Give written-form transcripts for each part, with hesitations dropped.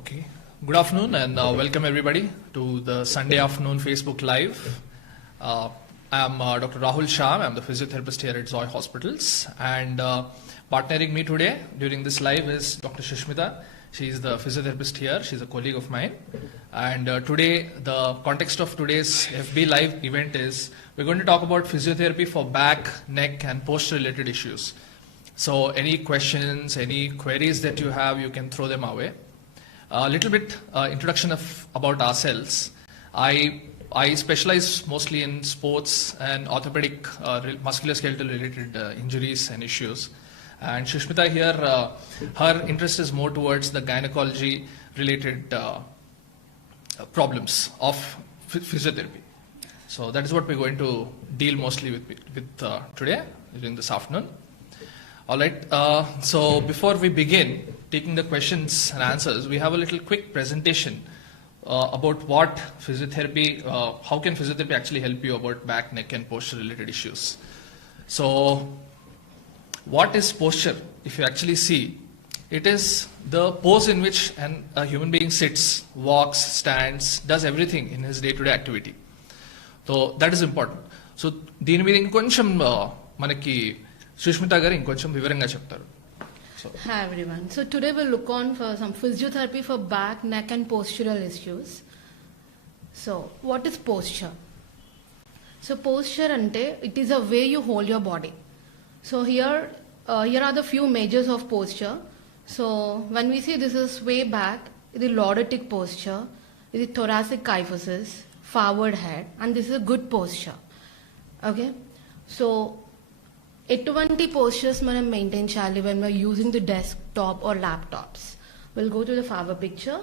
Okay. Good afternoon and welcome everybody to the Sunday afternoon Facebook Live. I am Dr. Rahul Shah. I am the physiotherapist here at Zoy Hospitals, and partnering me today during this live is Dr. Shushmita. She is the physiotherapist here. She is a colleague of mine. And today, the context of today's FB Live event is we're going to talk about physiotherapy for back, neck and posture related issues. So any questions, any queries that you have, you can throw them our way. A little bit introduction about ourselves. I specialize mostly in sports and orthopedic musculoskeletal related injuries and issues. And Shushmita here, her interest is more towards the gynecology related problems of physiotherapy. So that is what we're going to deal mostly with today during this afternoon. All right, so before we begin taking the questions and answers, we have a little quick presentation about what physiotherapy, how can physiotherapy actually help you about back, neck and posture related issues. So what is posture? If you actually see, it is the pose in which a human being sits, walks, stands, does everything in his day-to-day activity. So that is important. So దీని మీద ఇంకొంచెం మనకి సుష్మిత గారు ఇంకొంచెం వివరంగా చెప్తారు. Hi everyone. So today we'll look on for some physiotherapy for back, neck and postural issues. So what is posture? So posture ante it is a way you hold your body. So here are the few measures of posture. So when we see this is way back, it is lordotic posture, it is thoracic kyphosis, forward head, and this is a good posture. Okay. So ఎటువంటి postures మనం మెయింటైన్ చేయాలి when we're using the desktop or laptops. We'll go to the forward picture.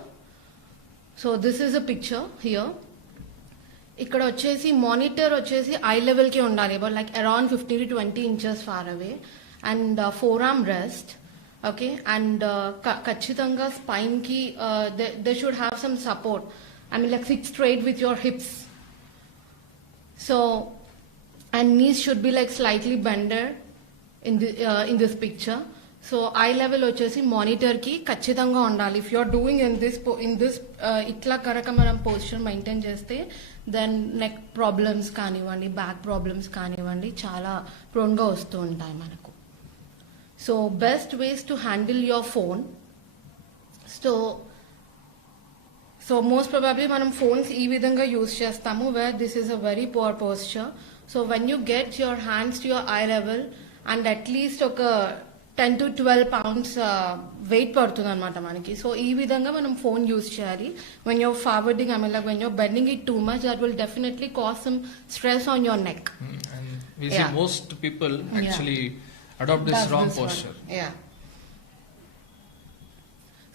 So this is a picture here. ఇక్కడ వచ్చేసి మానిటర్ వచ్చేసి I లెవెల్కి ఉండాలి, but like around 15 to 20 inches far away, and forearm rest. Okay, and ఖచ్చితంగా స్పైన్కి they should have some support. I mean like sit straight with your hips. So and knees should be like slightly bended in this picture. So eye level వచ్చేసి మానిటర్ కి ఖచ్చితంగా ఉండాలి. If you are doing in this ఇట్లా కనుక మనం position maintain చేస్తే then neck problems కానివ్వండి, back problems కానివ్వండి చాలా ప్రోన్గా వస్తూ ఉంటాయి మనకు. So best ways to handle your phone. So most probably మనం ఫోన్స్ ఈ విధంగా యూజ్ చేస్తాము, where this is a very poor posture. So when you get your hands to your eye level and at least oka 10 to 12 pounds weight పడుతుంది అనమాట మనకి. సో ఈ విధంగా మనం ఫోన్ యూజ్ చేయాలి. when you're forwarding, I mean like when you're bending it too much, that will definitely cause some stress on your neck. And we see most people actually adopt this wrong posture. Yeah.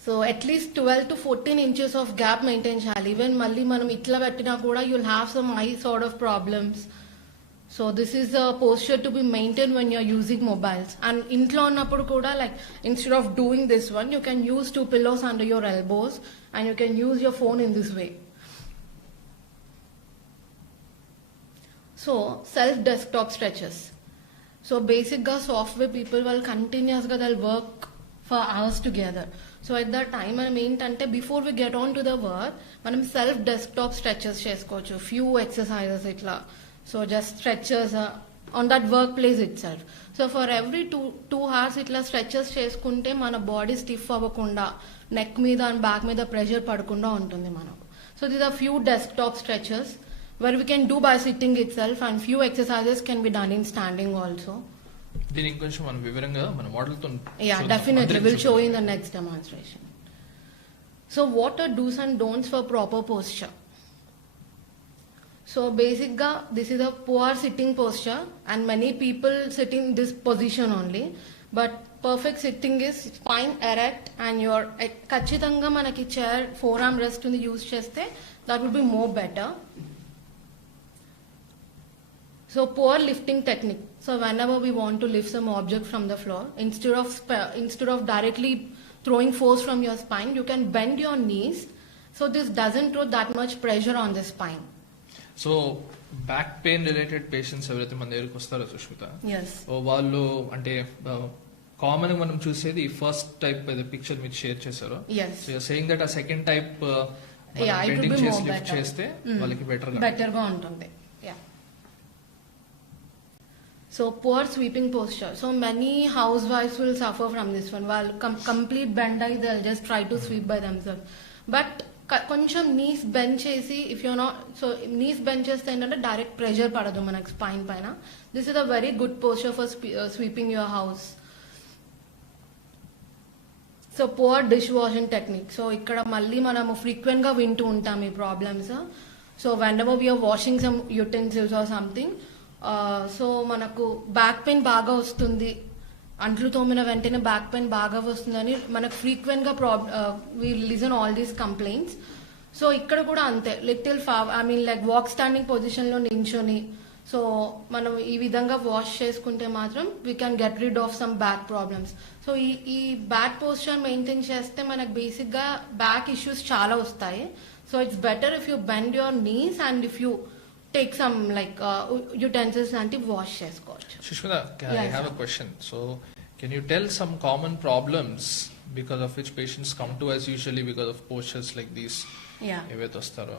So at least 12 to 14 inches of gap maintain చేయాలి. even మళ్ళీ మనం ఇట్లా పెట్టినా కూడా you'll have some eye sort of problems. So this is a posture to be maintained when you're using mobiles. And intlo unnappudu kuda, like instead of doing this one, you can use 2 pillows under your elbows and you can use your phone in this way. So self desktop stretches. So basic software people will continuously they'll work for hours together. So at that time మనం ఏంటంటే before we get on to the work, మనం self desktop stretches చేసుకోవచ్చు, few exercises ఇట్లా. So just stretches on that workplace itself. So for every 2 hours itla stretches చేసుకుంటే మన body stiff అవ్వకుండా నెక్ మీద and back మీద ప్రెషర్ పడకుండా ఉంటుంది మనకు. So these are few desktop stretches where we can do by sitting itself, and few exercises can be done in standing also. దీని ఇంకొంచెం మనం వివరంగా మన మోడల్తో definitely we'll show in the next demonstration. So what are do's and don'ts for proper posture? So basically this is a poor sitting posture and many people sit in this position only, but perfect sitting is spine erect and your ఖచ్చితంగా మనకి chair four arm rest ఉంది యూజ్ చేస్తే that would be more better. So poor lifting technique. So whenever we want to lift some object from the floor, instead of directly throwing force from your spine, you can bend your knees so this doesn't throw that much pressure on the spine. So back pain related patients ఎవరైతే మన దగ్గరికి వస్తారో సుష్మిత, yes, వాళ్ళు అంటే common మనం చూసేది first type picture మీరు share చేశారు. Yes so you're saying that uh second type Yeah, it would bending be చేసి more లిఫ్ట్ better. చేస్తే వాళ్ళకి బెటర్ గా ఉంటుంది. So poor sweeping posture. So many housewives will suffer from this one. While complete bend eye, they'll just try to sweep by themselves. But కొంచెం knees bend చేసి if you not so knees bend చేస్తే ఏంటంటే direct pressure పడదు మనకి spine పైన. This is a very good posture for sweeping your house. So poor dish washing technique. So ఇక్కడ మళ్ళీ మనము ఫ్రీక్వెంట్ గా వింటూ ఉంటాం ఈ problems. So whenever we are washing some utensils or something, so మనకు బ్యాక్ పెయిన్ బాగా వస్తుంది, అంట్లు తోమిన వెంటనే బ్యాక్ పెయిన్ బాగా వస్తుందని మనకు ఫ్రీక్వెంట్ గా we listen all these complaints. So ఇక్కడ కూడా అంతే, little like walk standing position లో నించొని సో మనం ఈ విధంగా వాష్ చేసుకుంటే మాత్రం we can get rid of some back problems. So ఈ బ్యాక్ పోస్చర్ మెయింటైన్ చేస్తే మనకు బేసిక్ గా బ్యాక్ ఇష్యూస్ చాలా వస్తాయి. So it's better if you bend your knees and if you take some like utensils and wash చేసుకోవచ్చు. Sushmita, I have a question. So can you tell some common problems because of which patients come to us usually because of postures like these? ఏవైతే వస్తారో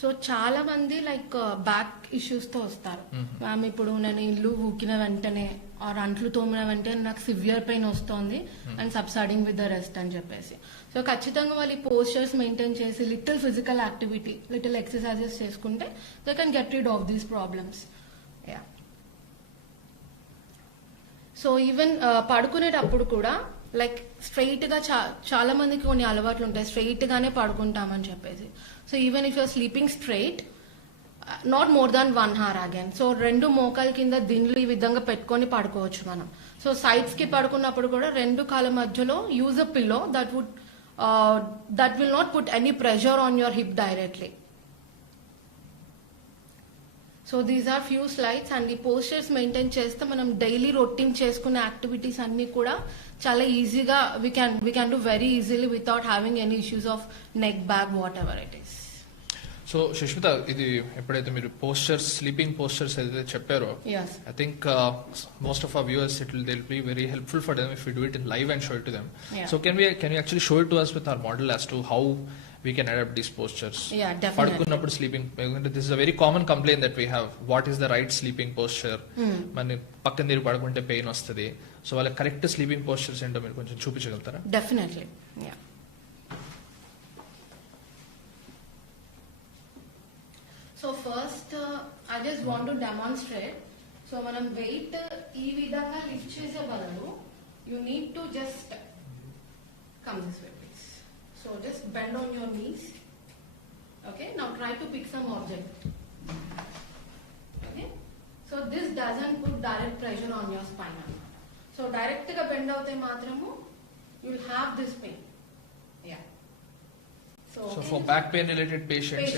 సో చాలా మంది like back issues తో వస్తారు. మ్యామ్ ఇప్పుడు నేను ఇల్లు ఊకిన వెంటనే ఆర్ అంట్లు తోమిన వెంటనే నాకు సివియర్ పెయిన్ వస్తుంది and subsiding with the rest అని చెప్పేసి. సో ఖచ్చితంగా వాళ్ళు ఈ పోస్చర్స్ మెయింటైన్ చేసి little physical activity, little exercises చేసుకుంటే they can get rid of these problems. So even పడుకునేటప్పుడు కూడా లైక్ స్ట్రైట్ గా చాలా మందికి కొన్ని అలవాట్లు ఉంటాయి, స్ట్రైట్ గానే పడుకుంటామని చెప్పేసి. So even if you're sleeping straight not more than 1 hour again. So 2 మోకాల కింద దిండ్లు ఈ విధంగా పెట్టుకొని పడుకోవచ్చు మనం. సో సైడ్స్ కి పడుకున్నప్పుడు కూడా 2 కాళ్ళ మధ్యలో use a pillow that will not put any pressure on your hip directly. So these are few slides and ఈ పోస్చర్స్ మెయింటైన్ చేస్తే మనం డైలీ రొటీన్ చేసుకునే యాక్టివిటీస్ అన్ని కూడా చాలా ఈజీగా we can do very easily without having any issues of neck, back, what ever it is. So Sushmita, ఇది ఎప్పుడైతే మీరు పోస్చర్స్, స్లీపింగ్ పోస్చర్స్ ఏదైతే చెప్పారో, I think most of our viewers they'll be very helpful for them if we do it in live and show it to them. So can you actually show it to us with our model as to how we can adapt these postures? Yeah, definitely. పడుకున్నప్పుడు sleeping, this is a very common complaint that we have. What is the right sleeping posture? మన పక్కన తిరిగి పడుకుంటే పెయిన్ వస్తుంది. సో వాళ్ళ correct sleeping postures ఏంటో మీరు కొంచెం చూపించగలుగుతారా? Definitely. So first I just want to demonstrate. So మనం వెయిట్ ఈ విధంగా లిఫ్ట్ చేసే బదులు you need to just come this way please. So just bend on your knees. Okay, now try to pick some object. Okay, so this doesn't put direct pressure on your spine అన్నమాట. So direct గా bend అవుతే మాత్రము you will have this pain. So for back pain related patients,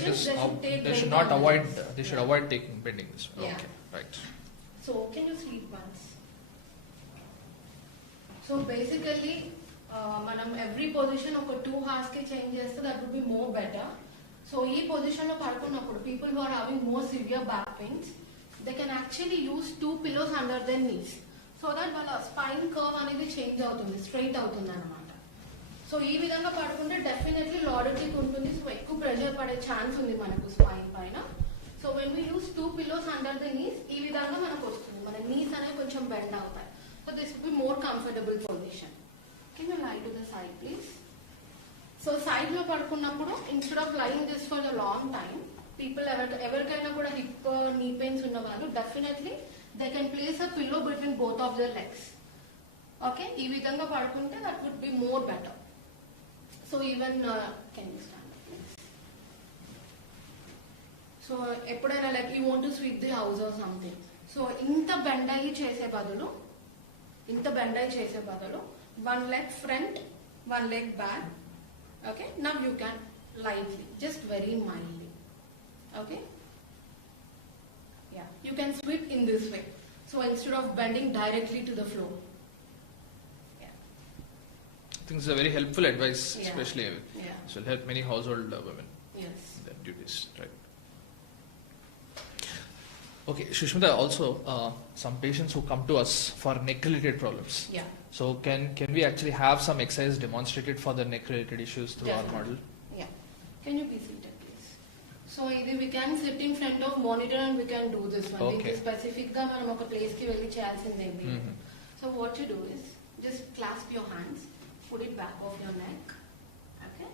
they should avoid taking bending this way. Okay, right. So can you sleep once? So basically manam every position oka 2 hours ki change chesthe that would be more better. So ee position lo padukunnappudu people who are having more severe back pains, they can actually use 2 pillows under their knees so that wala spine curve anedi change avutundi, straight avutundi anamata. So ఈ విధంగా పడుకుంటే డెఫినెట్లీ లాడర్టిక్ ఉంటుంది. సో ఎక్కువ ప్రెషర్ పడే ఛాన్స్ ఉంది మనకు spine పైన. So when we use 2 pillows under the knees, ఈ విధంగా మనకు వస్తుంది, మన నీస్ అనేవి కొంచెం బెండ్ అవుతాయి. So this will be more comfortable position. Can you lie to the side please. So side లో పడుకున్నప్పుడు instead of lying this for a long time, people ఎవరికైనా కూడా హిప్, నీ పెయిన్స్ ఉన్న వాళ్ళు definitely they can place a pillow between both of their legs. Okay, ఈ విధంగా పడుకుంటే that would be more better. So even can you stand up please? So ఎప్పుడైనా like you want to sweep the house or something, so ఇంత బెండ్ అయ్యి చేసే బదులు one leg front, one leg back. Okay, now you can lightly, just very mildly. Okay, yeah, you can sweep in this way. So instead of bending directly to the floor. I think this is a very helpful advice, especially this will help many household women in their duties, right? Okay, Shushmita, also some patients who come to us for neck-related problems. Yeah. So can we actually have some exercise demonstrated for the neck-related issues through our model? Yeah. Can you please sit, please? So either we can sit in front of monitor and we can do this one. Okay. This specific ga manam oka place ki velli cheyalsinde em లేదు. Mhm. So what you do is just clasp your hands, put it back of your neck. Okay?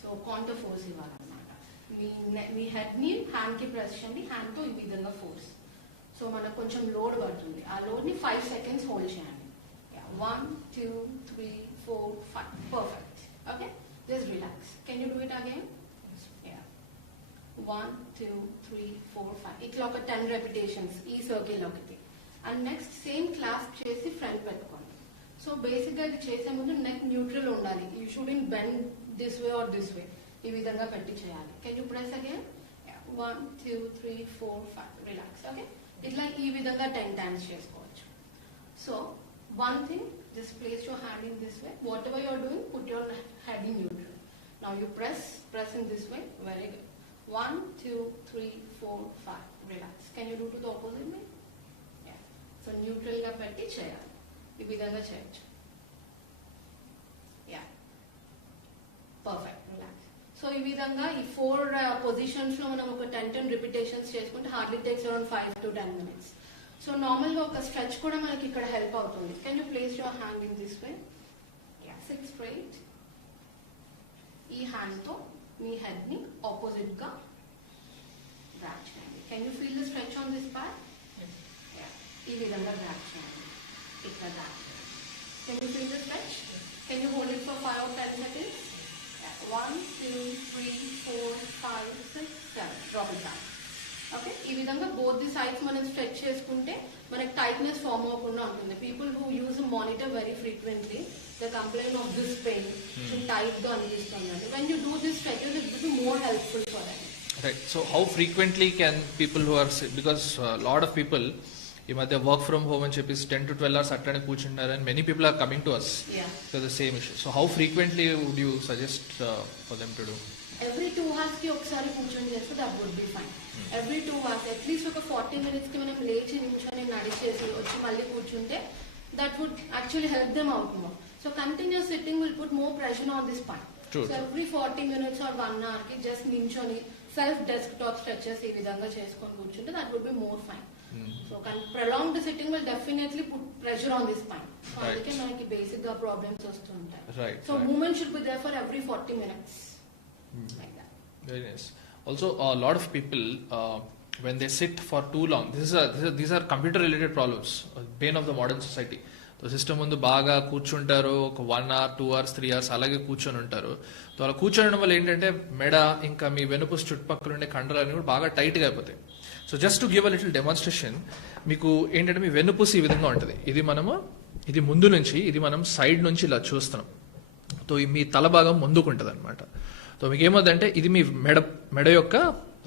So counter force ఇవ్వాలన్నమాట. మీ హెడ్ ని హ్యాండ్ కి ప్రెస్ చేయండి, హ్యాండ్ తో ఈ విధంగా force. So మనకు కొంచెం లోడ్ పడుతుంది. ఆ లోడ్ ని 5 seconds హోల్డ్ చేయండి. 1 2 3 4 5 perfect. Okay? Just relax. Can you do it again? Yeah. 1 2 3 4 5 ఇట్లా ఒక 10 repetitions ఈ సర్కిల్ ఒకటి. అండ్ నెక్స్ట్ సేమ్ క్లాస్ప్ చేసి ఫ్రంట్ పెట్టుకోండి. సో బేసిక్ గా ఇది చేసే ముందు నెక్ న్యూట్రల్ ఉండాలి. You shouldn't bend this way or this way. ఈ విధంగా పెట్టి చేయాలి. Can you press again? 1 2 3 4 5 relax. Okay, ఇట్లా ఈ విధంగా 10 times చేసుకోవచ్చు. సో one thing, just place your hand in this way. Whatever you are doing, put your head in neutral. Now you press in this way. Very good. 1 2 3 4 5 relax. Can you do to the opposite way? Yeah. So neutral ga petti cheyali. ఈ విధంగా చేయొచ్చు. Yeah. Perfect. Relax. So ఈ విధంగా ఈ 4 పొజిషన్స్ లో మనం ఒక 10 రిపిటేషన్స్ చేసుకుంటే హార్డ్లీ టేక్స్ అరౌండ్ 5 to 10 minutes. సో నార్మల్ గా ఒక స్ట్రెచ్ కూడా మనకి ఇక్కడ హెల్ప్ అవుతుంది. Can you place your hand in this way? Yeah, SIT straight. ఈ హ్యాండ్ తో మీ హెడ్ ని ఆపోజిట్ గా డ్రాగ్ చేయండి. Can you feel the stretch on this part? ఈ విధంగా డ్రాగ్ చేయండి. ఇట్లా డ్రాగ్ చేయండి. Can you feel the stretch? Can you hold it for 5 or 10 seconds? 1 2 3 4 5 6 7 డ్రాప్ ఇట్ డౌన్. ఓకే, ఈ విధంగా బోత్ ది సైడ్స్ మనం స్ట్రెచ్ చేసుకుంటే మనకి టైట్నెస్ ఫామ్ అవ్వకుండా ఉంటుంది. People who use monitor very frequently the complaint of this pain, tight గా అనిపిస్తుంది. When you do this stretches it will be more helpful for them. Right. So how frequently can people who are sick, because a lot of people ఈ మధ్య work from home అని చెప్పేసి 10 to 12 hours అట్లనే కూర్చుంటారు, and many people are coming to us for the same issue. So how frequently would you suggest for them to do? Every 2 hours కి ఒకసారి కూర్చొని చేస్తే that would be fine. Every 2 hours at least ఒక 40 minutes కి మనం లేచి నిమిషాన్ని నడిచేసి వచ్చి మళ్ళీ కూర్చుంటే that would actually help them out more. So continuous sitting will put more pressure on this spine. So every 40 minutes or 1 hour కి జస్ట్ నించొని సెల్ఫ్ డెస్క్టాప్ స్ట్రెచెస్ ఈ విధంగా చేసుకొని కూర్చుంటే that would be more fine. So prolonged sitting will definitely put pressure on the spine. So అందుకే మనకి బేసిక్ గా ప్రాబ్లమ్స్ వస్తుంటాయి. So movement should be there for every 40 minutes. Like that. Very nice. Also, a lot of people when they sit for too long, these are computer related problems, bane of the modern society. So system ముందు బాగా కూర్చుంటారు, ఒక 1 hour 2 hours 3 hours అలాగే కూర్చొని ఉంటారు. సో అలా కూర్చోవడం వల్ల ఏంటంటే మెడ ఇంకా మీ వెనుపూస చుట్టుపక్కల ఉండే కండరాలు కూడా బాగా టైట్గా అయిపోతాయి. So just to give a little demonstration, మీకు ఏంటంటే మీ వెన్నుపూస ఈ విధంగా ఉంటుంది. ఇది ముందు నుంచి, ఇది మనం సైడ్ నుంచి ఇలా చూస్తున్నాం. సో మీ తల భాగం ముందుకుంటుంది అనమాట. సో మీకు ఏమవుతుందంటే ఇది మీ మెడ యొక్క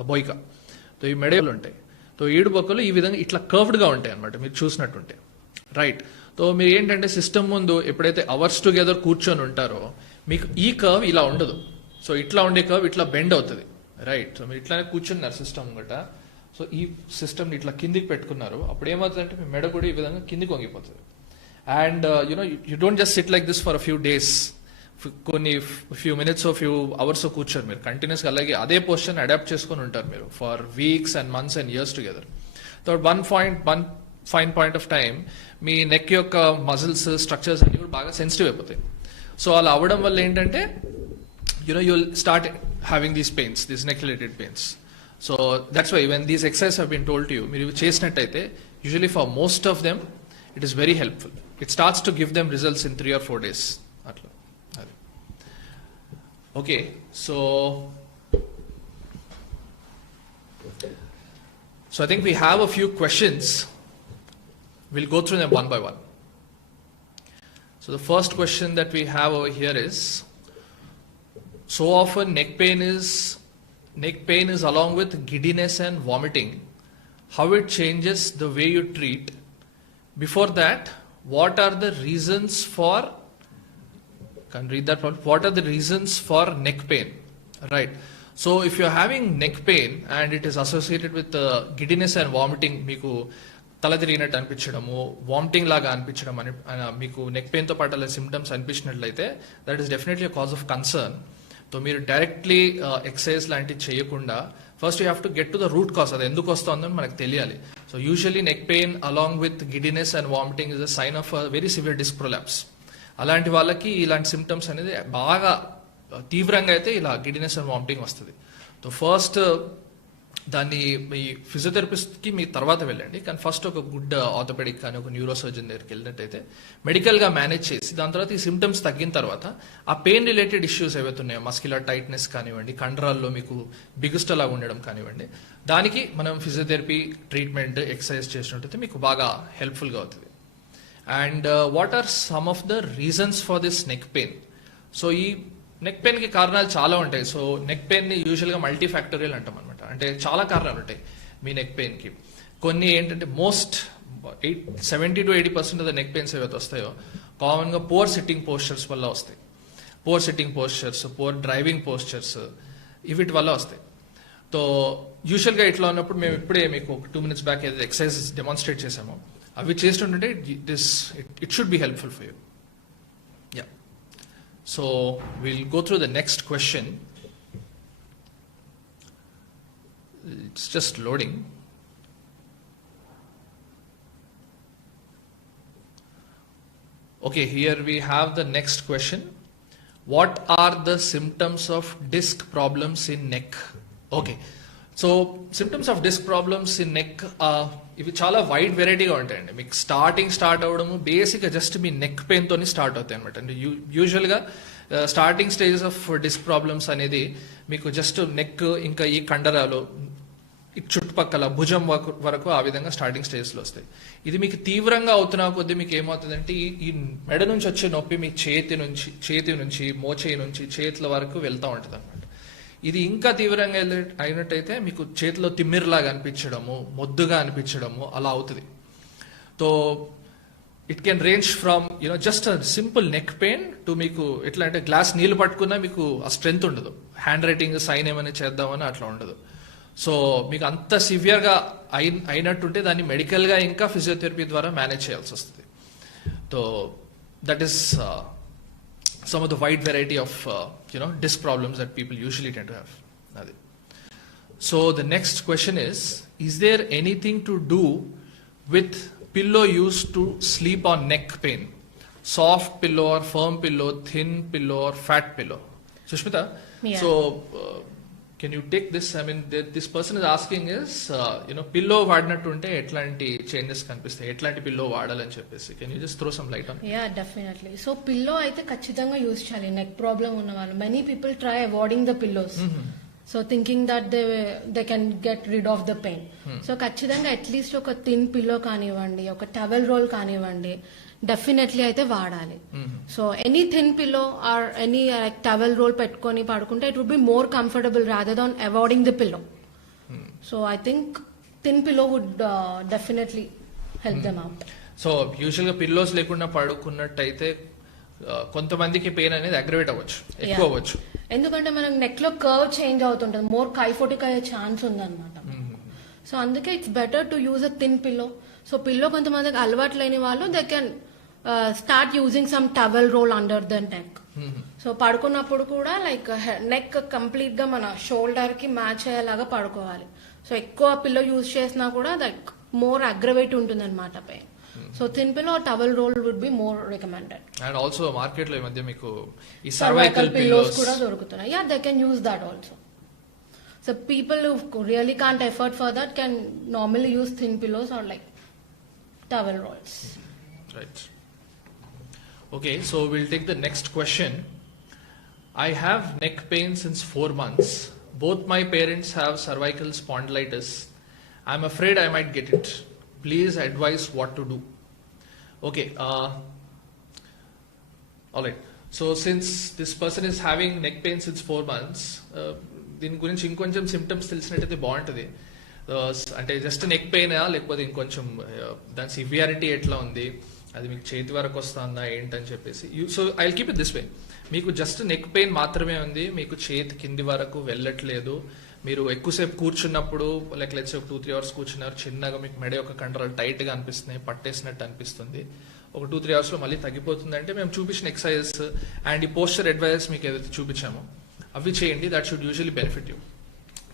బొయ్క. సో ఈ మెడలు ఉంటాయి. సో ఏడు బొక్కలు ఈ విధంగా ఇట్లా కర్వ్డ్గా ఉంటాయి అనమాట మీరు చూసినట్టుంటే. రైట్. సో మీరు ఏంటంటే సిస్టమ్ ముందు ఎప్పుడైతే అవర్స్ టుగెదర్ కూర్చొని ఉంటారో మీకు ఈ కర్వ్ ఇలా ఉండదు. సో ఇట్లా ఉండే కర్వ్ ఇట్లా బెండ్ అవుతుంది. రైట్. సో మీరు ఇట్లానే కూర్చున్నారు సిస్టమ్ గట్ట. సో ఈ సిస్టమ్ని ఇట్లా కిందికి పెట్టుకున్నారు. అప్పుడు ఏమవుతుందంటే మీ మెడ కూడా ఈ విధంగా కిందికి వంగిపోతుంది. And you don't just sit like this for a few days. కొన్ని ఫ్యూ మినిట్స్ ఫ్యూ అవర్స్ కూర్చోరు మీరు కంటిన్యూస్గా, అలాగే అదే పొజిషన్ అడాప్ట్ చేసుకొని ఉంటారు మీరు for weeks and months and years together. So one fine point of time మీ నెక్ యొక్క మజిల్స్ స్ట్రక్చర్స్ అన్ని కూడా బాగా సెన్సిటివ్ అయిపోతాయి. సో అలా అవ్వడం వల్ల ఏంటంటే you will start having these pains, these neck related pains. So that's why when these exercise have been told to you, మీరు చేసినట్టయితే usually for most of them it is very helpful. It starts to give them results in 3 or 4 days అట్లా. అది okay. So I think we have a few questions. We'll go through them one by one. So the first question that we have over here is, so often neck pain is along with giddiness and vomiting. How it changes the way you treat? Before that, what are the reasons for, can read that problem? What are the reasons for neck pain? Right. So if you having neck pain and it is associated with giddiness and vomiting, మీకు తల తిరిగినట్టు అనిపించడము, వామిటింగ్ లాగా అనిపించడం అని మీకు neck pain తో పాటు అలా సిమ్టమ్స్ అనిపించినట్లయితే that is definitely cause of concern. So మీరు డైరెక్ట్లీ ఎక్సర్సైజ్ లాంటివి చేయకుండా first you have to get to the root cause, అది ఎందుకు వస్తుందని మనకు తెలియాలి. So usually neck pain along with giddiness and vomiting is a sign of very severe disc prolapse. అలాంటి వాళ్ళకి ఇలాంటి సిమ్టమ్స్ అనేది బాగా తీవ్రంగా అయితే ఇలా గిడినెస్ అండ్ వామిటింగ్ వస్తుంది. సో ఫస్ట్ దాన్ని మీ ఫిజియోథెరపిస్ట్కి మీ తర్వాత వెళ్ళండి, కానీ ఫస్ట్ ఒక గుడ్ ఆర్థోపెడిక్ కానీ ఒక న్యూరో సర్జన్ దగ్గరికి వెళ్ళినట్టయితే మెడికల్గా మేనేజ్ చేసి దాని తర్వాత ఈ సిమ్టమ్స్ తగ్గిన తర్వాత ఆ పెయిన్ రిలేటెడ్ ఇష్యూస్ ఏవైతే ఉన్నాయో, మస్క్యులర్ టైట్నెస్ కానివ్వండి, కండరాల్లో మీకు బిగుస్టలాగా ఉండడం కానివ్వండి, దానికి మనం ఫిజియోథెరపీ ట్రీట్మెంట్ ఎక్సర్సైజ్ చేసినట్టయితే మీకు బాగా హెల్ప్ఫుల్గా అవుతుంది. And what are some of the reasons for this neck pain? So ఈ నెక్ పెయిన్ కి కారణాలు చాలా ఉంటాయి. సో నెక్ పెయిన్ ని యూజువల్ గా మల్టీ ఫ్యాక్టోరియల్ అంటాం అనమాట. అంటే చాలా కారణాలు ఉంటాయి మీ నెక్ పెయిన్ కి. కొన్ని ఏంటంటే 70 to 80% of the neck pains ఏవైతే వస్తాయో కామన్ గా పోర్ సిట్టింగ్ పోస్చర్స్ వల్ల వస్తాయి. Poor sitting postures, poor driving postures, వీటి వల్ల వస్తాయి. సో యూజువల్ గా ఇట్లా ఉన్నప్పుడు మేము ఇప్పుడే మీకు ఒక 2 minutes బ్యాక్ ఏదైతే ఎక్సర్సైజ్ డెమాన్స్ట్రేట్ చేసామో అవి చేస్తుంటే it should be helpful for you. Yeah, so we'll go through the next question. It's just loading. Okay, here we have the next question. What are the symptoms of disc problems in neck? Okay, so symptoms of disc problems in neck ఇవి చాలా wide వెరైటీగా ఉంటాయండి. మీకు start అవ్వడము బేసిక్గా just మీ neck pain తోని start అవుతాయి అనమాట. అంటే యూజువల్గా starting stages of disc problems అనేది మీకు జస్ట్ నెక్ ఇంకా ఈ కండరాలు చుట్టుపక్కల భుజం వరకు ఆ విధంగా స్టార్టింగ్ స్టేజ్లో వస్తాయి. ఇది మీకు తీవ్రంగా అవుతున్నా కొద్దీ మీకు ఏమవుతుందంటే ఈ మెడ నుంచి వచ్చే నొప్పి మీ చేతి నుంచి మోచేయి నుంచి చేతుల వరకు వెళ్తూ ఉంటుంది అనమాట. ఇది ఇంకా తీవ్రంగా అయినట్టయితే మీకు చేతిలో తిమ్మిరిలాగా అనిపించడము, మొద్దుగా అనిపించడము అలా అవుతుంది. So it can range from just simple neck pain to మీకు ఎట్లా అంటే గ్లాస్ నీళ్లు పట్టుకున్నా మీకు ఆ స్ట్రెంత్ ఉండదు, హ్యాండ్ రైటింగ్ సైన్ ఏమైనా చేద్దామని అట్లా ఉండదు. సో మీకు అంత సివియర్గా అయినట్టుంటే దాన్ని మెడికల్గా ఇంకా ఫిజియోథెరపీ ద్వారా మేనేజ్ చేయాల్సి వస్తుంది. So that is some of the wide variety of disc problems that people usually tend to have. So the next question is there anything to do with pillow used to sleep on neck pain? Soft pillow or firm pillow, thin pillow or fat pillow? Sushmita, yeah. So can you take this? I mean, this person is asking is pillow వాడినట్టుంటే ఎట్లాంటి changes కనిపిస్తాయి, ఎట్లాంటి pillow వాడాలని చెప్పేసి. Can you just throw some light on? Yeah, definitely. So pillow అయితే ఖచ్చితంగా use చేయాలి neck problem ఉన్న వాళ్ళు. Many people try avoiding the pillows, so thinking that they can get rid of the pain. So ఖచ్చితంగా at least ఒక thin pillow కానివ్వండి, ఒక towel roll కానివ్వండి, డెఫినెట్లీ అయితే వాడాలి. So any thin pillow or any towel roll పెట్టుకొని పడుకుంటే it would be more comfortable rather than avoiding the pillow. So I think thin pillow would definitely help them out. So usual గా pillows లేకుండా పడుకున్నట్టయితే కొంతమందికి పెయిన్ అనేది అగ్రవేట్ అవ్వచ్చు, ఎక్కువ అవ్వచ్చు. ఎందుకంటే మనకు నెక్ లో కర్వ్ చేంజ్ అవుతుంటది, మోర్ కైఫోటిక్ అయ్యే ఛాన్స్ ఉందన్నమాట. సో అందుకే it's better to use a thin pillow. So pillow కొంతమందికి అలవాటు లేని వాళ్ళు they can start using some towel roll under the neck. So పడుకున్నప్పుడు కూడా లైక్ నెక్ కంప్లీట్ గా మన షోల్డర్ కి మ్యాచ్ అయ్యేలాగా పడుకోవాలి. సో ఎక్కువ పిల్లో యూజ్ చేసినా కూడా లైక్ మోర్ అగ్రవేట్ ఉంటుంది అనమాట pain. So thin pillow towel roll would be more recommended. And also market లో ఈ మధ్య మీకు ఈ సర్వైకల్ పిల్లోస్ కూడా దొరుకుతున్నాయి. Yeah, they can use that also. So people who really can't afford for that can normally use thin pillows or like towel rolls. Right. Okay, so we'll take the next question. I have neck pain since 4 months. Both my parents have cervical spondylitis. I'm afraid I might get it. Please advise what to do. Okay. All right. So since this person is having neck pain since 4 months, దీని గురించి ఇంకొంచెం సిమ్టమ్స్ తెలిసినట్టయితే బాగుంటుంది. అంటే just neck పెయినా లేకపోతే ఇంకొంచెం దాని సివియారిటీ ఎట్లా ఉంది, అది మీకు చేతి వరకు వస్తుందా ఏంటని చెప్పేసి. So I will keep it this way. మీకు జస్ట్ నెక్ పెయిన్ మాత్రమే ఉంది, మీకు చేతి కింది వరకు వెళ్ళట్లేదు, మీరు ఎక్కువసేపు కూర్చున్నప్పుడు లైక్ లెట్స్ 2-3 అవర్స్ కూర్చున్నారు, చిన్నగా మీకు మెడ యొక్క కండరాలు టైట్ గా అనిపిస్తున్నాయి, పట్టేసినట్టు అనిపిస్తుంది, ఒక 2-3 అవర్స్ లో మళ్ళీ తగ్గిపోతుంది అంటే మేము చూపించిన ఎక్సర్సైజెస్ అండ్ ఈ పోస్చర్ అడ్వైజెస్ మీకు ఏదైతే చూపించామో అవి చేయండి. That should usually benefit you.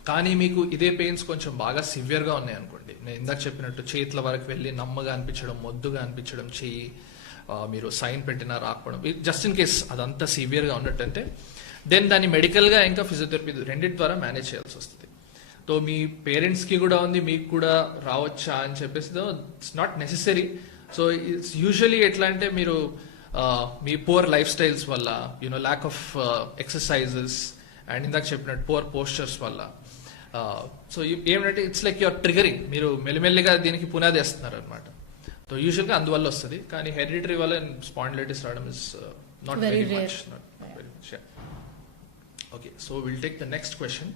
కానీ మీకు ఇదే పెయిన్స్ కొంచెం బాగా సివియర్ గా ఉన్నాయి అనుకోండి, నేను ఇందాక చెప్పినట్టు చేతుల వరకు వెళ్ళి నమ్మగా అనిపించడం, మొద్దుగా అనిపించడం, చెయ్యి మీరు సైన్ పెట్టినా రాకపోవడం, జస్ట్ ఇన్ కేస్ అదంతా సివియర్ గా ఉన్నట్టంటే దెన్ దాన్ని మెడికల్ గా ఇంకా ఫిజియోథెరపీ రెండింటి ద్వారా మేనేజ్ చేయాల్సి వస్తుంది. సో మీ పేరెంట్స్ కి కూడా ఉంది, మీకు కూడా రావచ్చా అని చెప్పేసి it's not necessary. So it's usually ఎట్లా అంటే మీరు మీ పూర్ లైఫ్ స్టైల్స్ వల్ల, you know lack of exercises and ఇందాక చెప్పినట్టు పూర్ పోస్చర్స్ వల్ల, సో ఏమిటంటే ఇట్స్ లైక్ యువర్ ట్రిగరింగ్, మీరు మెల్లిమెల్లిగా దీనికి పునాది వేస్తున్నారు అనమాట. సో యూజువల్గా అందువల్ల వస్తుంది, కానీ హెరిడిటరీ వల్ల స్పాండిలైటిస్ రావడం is not very much. Okay, so will take the next question.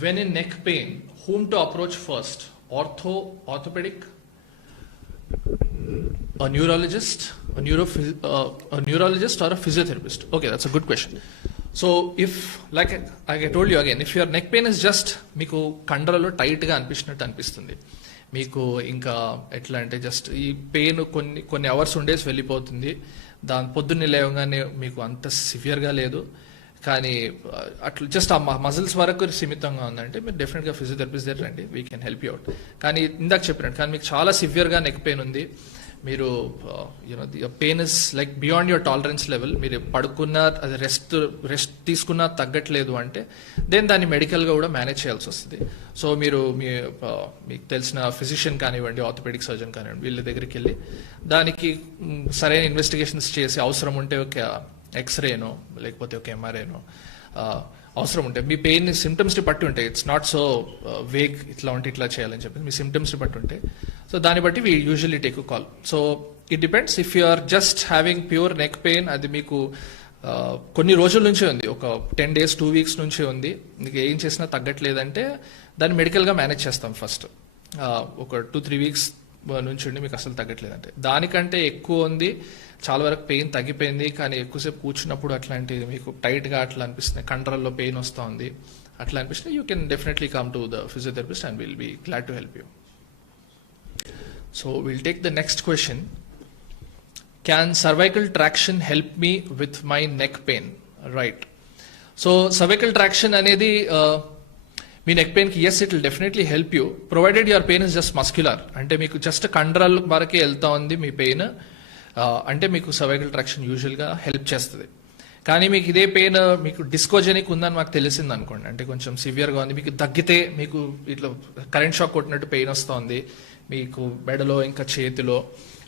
When in neck pain, whom to approach first? Orthopedic, a neurologist, a neurologist or a physiotherapist? Okay, that's a good question. So if, like I told you again, if your neck pain is just మీకు కండరలో టైట్ గా అనిపిస్తున్నట్టు అనిపిస్తుంది, మీకు ఇంకా ఎట్లా అంటే జస్ట్ ఈ పెయిన్ కొన్ని అవర్స్ ఉండేసి వెళ్ళిపోతుంది, దాని పొద్దున్నే లేవగానే మీకు అంత సివియర్ గా లేదు, కానీ అట్లా జస్ట్ ఆ మజిల్స్ వరకు సీమితంగా ఉందంటే మీరు డెఫినెట్గా ఫిజియోథెరపిస్ట్ దగ్గర రండి, we can help you out. కానీ ఇందాక చెప్పినట్టు కానీ మీకు చాలా సివియర్గా నెక్ పెయిన్ ఉంది, మీరు you know pain is like beyond your tolerance level, మీరు పడుకున్నా అది రెస్ట్ తీసుకున్నా తగ్గట్లేదు అంటే దెన్ దాన్ని మెడికల్గా కూడా మేనేజ్ చేయాల్సి వస్తుంది. సో మీరు మీకు తెలిసిన ఫిజిషియన్ కానివ్వండి, ఆర్థోపెడిక్ సర్జన్ కానివ్వండి, వీళ్ళ దగ్గరికి వెళ్ళి దానికి సరైన ఇన్వెస్టిగేషన్స్ చేసి అవసరం ఉంటే ఒక ఎక్స్రేనో లేకపోతే ఒక ఎంఆర్ఐనో అవసరం ఉంటాయి. మీ పెయిన్ సిమ్టమ్స్ని బట్టి ఉంటాయి, ఇట్స్ నాట్ సో వేగ్ ఇట్లా ఉంటే ఇట్లా చేయాలని చెప్పి మీ సిమ్టమ్స్ని బట్టి ఉంటాయి. సో దాన్ని బట్టి we usually take a call. So it depends. If you are just having pure neck pain, అది మీకు కొన్ని రోజుల నుంచే ఉంది, ఒక 10 days 2 weeks నుంచే ఉంది, మీకు ఏం చేసినా తగ్గట్లేదంటే దాన్ని మెడికల్గా మేనేజ్ చేస్తాం ఫస్ట్. ఒక 2-3 weeks నుంచి ఉండి మీకు అసలు తగ్గట్లేదంటే, దానికంటే ఎక్కువ ఉంది, చాలా వరకు పెయిన్ తగ్గిపోయింది కానీ ఎక్కువసేపు కూర్చున్నప్పుడు అట్లాంటిది మీకు టైట్గా అట్లా అనిపిస్తుంది, కండరాల్లో పెయిన్ వస్తూ ఉంది అట్లా అనిపిస్తుంది, you can definitely come to the physiotherapist and will be glad to help you. So will take the next question. Can cervical traction help me with my neck pain? Right. So cervical traction అనేది మీ neck పెయిన్కి yes it will definitely help you provided your pain is just muscular, అంటే మీకు జస్ట్ కండరాల వరకే వెళ్తా ఉంది మీ పెయిన్ అంటే మీకు సర్వైకల్ ట్రాక్షన్ యూజువల్గా హెల్ప్ చేస్తుంది. కానీ మీకు ఇదే పెయిన్ మీకు డిస్కోజెనిక్ ఉందని మాకు తెలిసింది అనుకోండి, అంటే కొంచెం సివియర్గా ఉంది, మీకు తగ్గితే మీకు ఇట్లా కరెంట్ షాక్ కొట్టినట్టు పెయిన్ వస్తుంది, మీకు మెడలో ఇంకా చేతిలో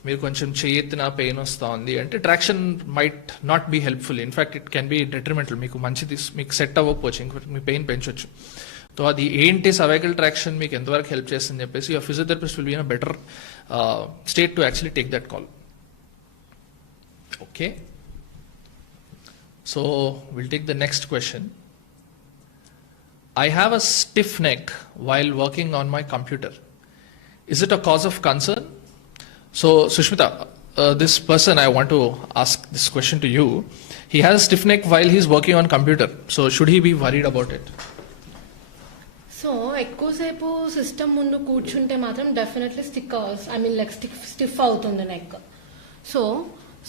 మీరు కొంచెం చేయెత్తిన పెయిన్ వస్తూ ఉంది అంటే traction might not be helpful, in fact it can be detrimental, మీకు మంచిది మీకు సెట్ అవ్వకపోవచ్చు, ఇంకొకటి మీ పెయిన్ పెంచవచ్చు. సో అది ఏంటి సర్వైకల్ ట్రాక్షన్ మీకు ఎంతవరకు హెల్ప్ చేస్తుందని చెప్పేసి your physiotherapist will be in a better state to actually take that call. Okay, so we'll take the next question. I have a stiff neck while working on my computer. Is it a cause of concern? So Sushmita, this person, I want to ask this question to you. He has a stiff neck while he's working on computer. So should he be worried about it? So ఎక్కువసేపు సిస్టమ్ ముందు కూర్చుంటే మాత్రం definitely stiff అవుతుంది neck.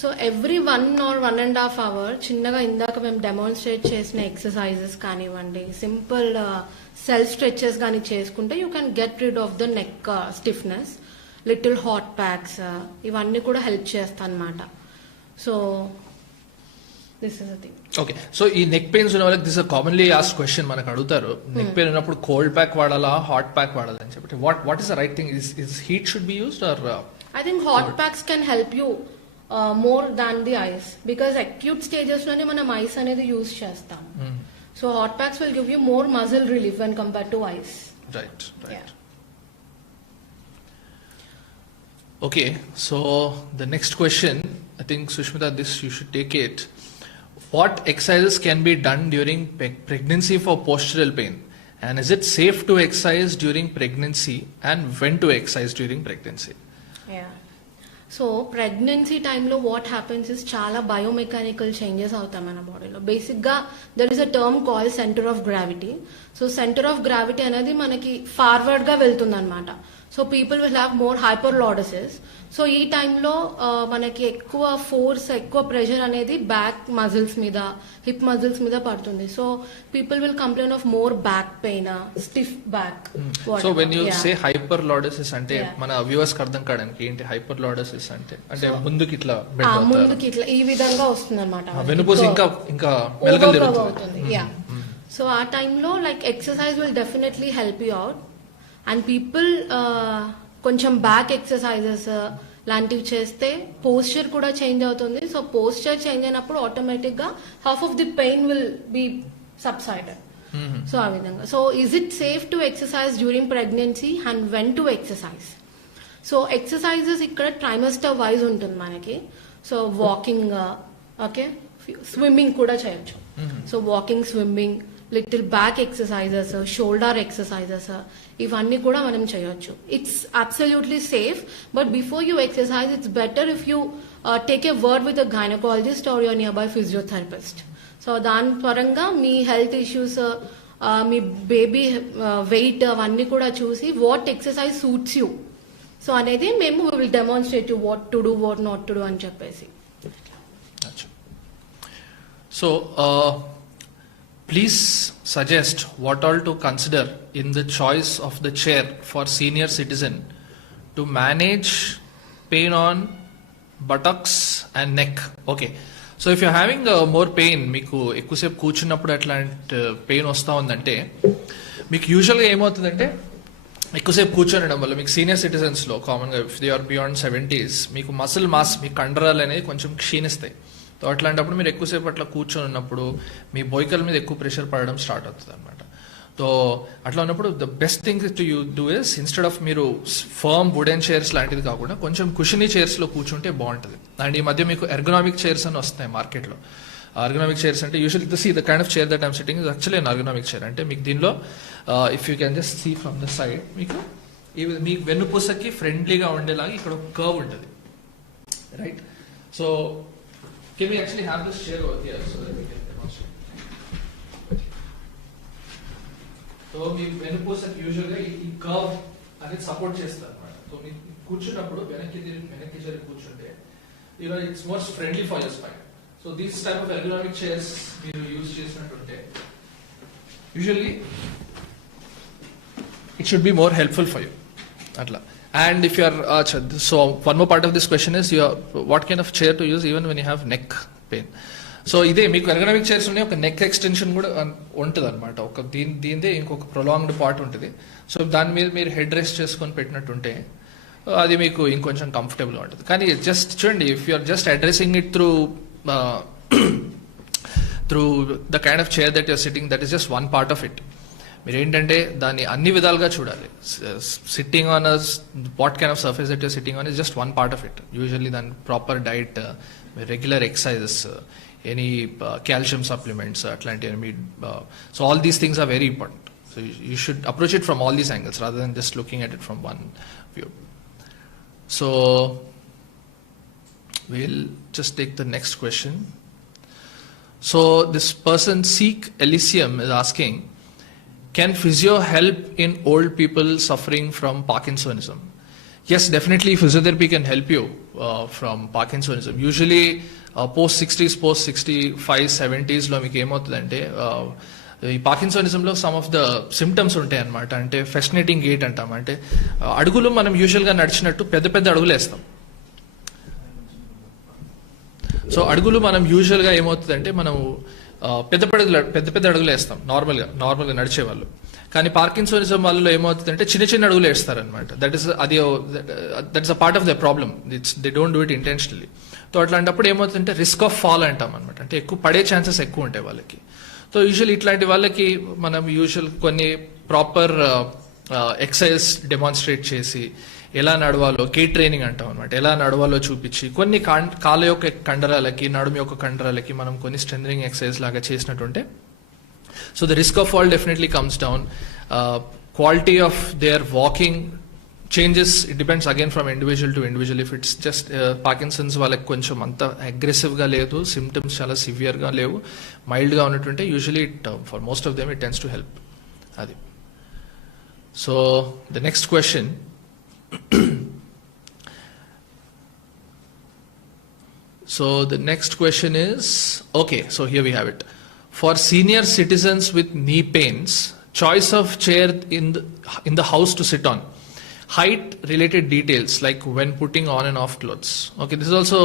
So every 1 or 1.5 hours చిన్నగా ఇందాక మేము డెమాన్స్ట్రేట్ చేసిన ఎక్సర్సైజెస్ కానివ్వండి, సింపుల్ సెల్ఫ్ స్ట్రెచెస్ కానీ చేసుకుంటే you can get rid of the neck stiffness. Little hot packs ఇవన్నీ కూడా హెల్ప్ చేస్తాయి అన్నమాట. So this is the thing. Okay, so ఈ నెక్ పెయిన్స్ ఉన్న వాళ్ళకి this is commonly asked question మనకు అడుగుతారు, నెక్ పెయిన్ ఉన్నప్పుడు కోల్డ్ ప్యాక్ వాడాలా హాట్ ప్యాక్ వాడాలా అని చెప్పి. What is the right thing? Is heat should be used or? I think hot packs can help you more than the ice, because acute stages లోనే మనం ఐస్ అనేది యూజ్ చేస్తాం. So hot packs will give you more muscle relief when compared to ice. Right. Yeah. Okay, so the next question, I think Sushmita, this you should take it. What exercises can be done during pregnancy for postural pain, and is it safe to exercise during pregnancy, and when to exercise during pregnancy? Yeah. So pregnancy టైంలో what happens is చాలా biomechanical changes అవుతాయి మన బాడీలో. బేసిక్గా there is a term call centre of gravity. So centre of gravity అనేది మనకి ఫార్వర్డ్గా వెళ్తుంది అనమాట. So people will have more hyperlordosis. So ఈ టైంలో మనకి ఎక్కువ ఫోర్స్, ఎక్కువ ప్రెషర్ అనేది బ్యాక్ మజిల్స్ మీద, హిప్ మజిల్స్ మీద పడుతుంది. So people will complain of more back pain, stiff back. So when you సే హైపర్లాడసిస్ అంటే మన వ్యూవర్స్ కి అర్థం కావడానికి ఏంటి హైపర్లాడసిస్ అంటే? అంటే ముందుకి ఇట్లా ముందుకి ఇట్లా ఈ విధంగా వస్తుంది అనమాట, వెనుపూస ఇంకా మెలకలు తిరుగుతుంది. యా. సో ఆ టైంలో like exercise will definitely help you out. And people కొంచెం బ్యాక్ ఎక్సర్సైజెస్ లాంటివి చేస్తే పోస్చర్ కూడా చేంజ్ అవుతుంది. సో పోస్చర్ చేంజ్ అయినప్పుడు ఆటోమేటిక్ గా half of the pain will be subsided. So ఆ విధంగా. So is it safe to exercise during pregnancy and when to exercise? So exercises ఇక్కడ ట్రైమస్టర్ వైజ్ ఉంటుంది మనకి. సో వాకింగ్, ఓకే, స్విమ్మింగ్ కూడా చేయొచ్చు. So walking, swimming, little back exercises, shoulder exercises, ఇవన్నీ కూడా మనం చేయొచ్చు. It's absolutely safe. But before you exercise it's better if you take a word with a gynaecologist or your nearby physiotherapist. So దాని పరంగా మీ health issues, మీ baby weight అవన్నీ కూడా చూసి what exercise suits you so అనేది మేము will demonstrate you what to do, what not to do అని చెప్పేసి. So please suggest what all to consider in the choice of the chair for senior citizen to manage pain on buttocks and neck. Okay, so if you're having more pain, మీకు ఎక్కువసేపు కూర్చున్నప్పుడు అట్లాంటి పెయిన్ వస్తూ ఉందంటే మీకు యూజువల్గా ఏమవుతుందంటే ఎక్కువసేపు కూర్చోనడం వల్ల మీకు సీనియర్ సిటిజన్స్లో కామన్గా if they are beyond 70s మీకు మసిల్ మాస్, మీ కండరాలు అనేది కొంచెం క్షీణిస్తాయి. సో అట్లాంటప్పుడు మీరు ఎక్కువసేపు అట్లా కూర్చొని ఉన్నప్పుడు మీ బొయికల మీద ఎక్కువ ప్రెషర్ పడడం స్టార్ట్ అవుతుంది అనమాట. సో అట్లా ఉన్నప్పుడు the best thing to you do is instead of మీరు ఫర్మ్ వుడెన్ చైర్స్ లాంటిది కాకుండా కొంచెం కుషనీ చైర్స్లో కూర్చుంటే బాగుంటుంది. అండ్ ఈ మధ్య మీకు ఎర్గనామిక్ చైర్స్ అని వస్తాయి మార్కెట్లో. ఎర్గనామిక్ చైర్స్ అంటే usually the kind of chair that I'm sitting is actually an ergonomic chair. అంటే మీకు దీనిలో if you can just see from the side మీకు మీకు వెన్నుపూసకి ఫ్రెండ్లీగా ఉండేలాగా ఇక్కడ ఒక కర్వ్ ఉంటుంది, right? So can we actually have this chair over here so that we can demonstrate? So మీ వెనుపూసకి యూజువల్గా ఈ కర్వ్ అనేది సపోర్ట్ చేస్తారు అనమాట. సో మీకు కూర్చున్నప్పుడు వెనక్కి జరిగి కూర్చుంటే it's more friendly for your spine. So these type of ergonomic chairs మీరు యూజ్ చేసినట్టుంటే usually it should be more helpful for you అట్లా. And if you are, so one more part of this question is what kind of chair to use even when you have neck pain. So ఇదే మీకు ergonomic chairs ఉన్నాయి, ఒక neck extension కూడా ఉంటుంది అనమాట. ఒక దీనిదే ఇంకొక ప్రొలాంగ్డ్ పార్ట్ ఉంటుంది. సో దాని మీద మీరు హెడ్ రెస్ట్ చేసుకొని పెట్టినట్టుంటే అది మీకు ఇంకొంచెం కంఫర్టబుల్గా ఉంటుంది. కానీ జస్ట్ చూడండి, if you are just addressing it through the kind of chair that you're sitting, that is just one part of it. మీరు ఏంటంటే దాన్ని అన్ని విధాలుగా చూడాలి. Sitting on what kind of surface that you're sitting on is just one part of it. Usually దాని proper diet, regular exercises, any calcium supplements అట్లాంటివి మీ so all these things are very important. So you should approach it from all these angles rather than just looking at it from one view. So we'll just take the next question. So this person Seek Elysium is asking, can physio help in old people suffering from Parkinsonism? Yes, definitely physiotherapy can help you from Parkinsonism. Usually post 60s, post 65, 70s లో మీకు ఏమవుతుందంటే ఈ పార్కిన్సోనిజంలో some of the symptoms ఉంటాయి అనమాట. అంటే ఫెస్టినేటింగ్ గేట్ అంటాం. అంటే అడుగులు మనం యూజువల్గా నడిచినట్టు పెద్ద పెద్ద అడుగులు వేస్తాం. సో అడుగులు మనం యూజువల్గా ఏమవుతుందంటే మనం పెద్ద పెద్ద అడుగులు వేస్తాం నార్మల్గా నడిచే వాళ్ళు. కానీ పార్కిన్సోనిజం వాళ్ళలో ఏమవుతుందంటే చిన్న చిన్న అడుగులు వేస్తారనమాట. That's a part of the problem. They don't do it intentionally. So అట్లాంటప్పుడు ఏమవుతుందంటే రిస్క్ ఆఫ్ ఫాల్ అంటాం అనమాట. అంటే ఎక్కువ పడే ఛాన్సెస్ ఎక్కువ ఉంటాయి వాళ్ళకి. సో యూజువల్ ఇట్లాంటి వాళ్ళకి మనం యూజువల్ కొన్ని ప్రాపర్ ఎక్సర్సైజ్ డెమాన్స్ట్రేట్ చేసి ఎలా నడవాలో, గేట్ ట్రైనింగ్ అంటాం అనమాట, ఎలా నడవాలో చూపించి కొన్ని కాళ్ళ యొక్క కండరాలకి, నడుము యొక్క కండరాలకి మనం కొన్ని స్ట్రెంథనింగ్ ఎక్సర్సైజ్ లాగా చేసినట్టుంటే so the risk of fall definitely comes down. Quality of their walking changes it depends again from individual to individual. If it's just Parkinson's వాళ్ళకి కొంచెం అంత అగ్రెసివ్గా లేదు, సిమ్టమ్స్ చాలా సివియర్గా లేవు, మైల్డ్గా ఉన్నట్టుంటే usually it for most of them it tends to help. అది. So the next question, so the next question is, okay, so here we have it. For senior citizens with knee pains, choice of chair in the house to sit on, height related details like when putting on and off clothes. Okay, this is also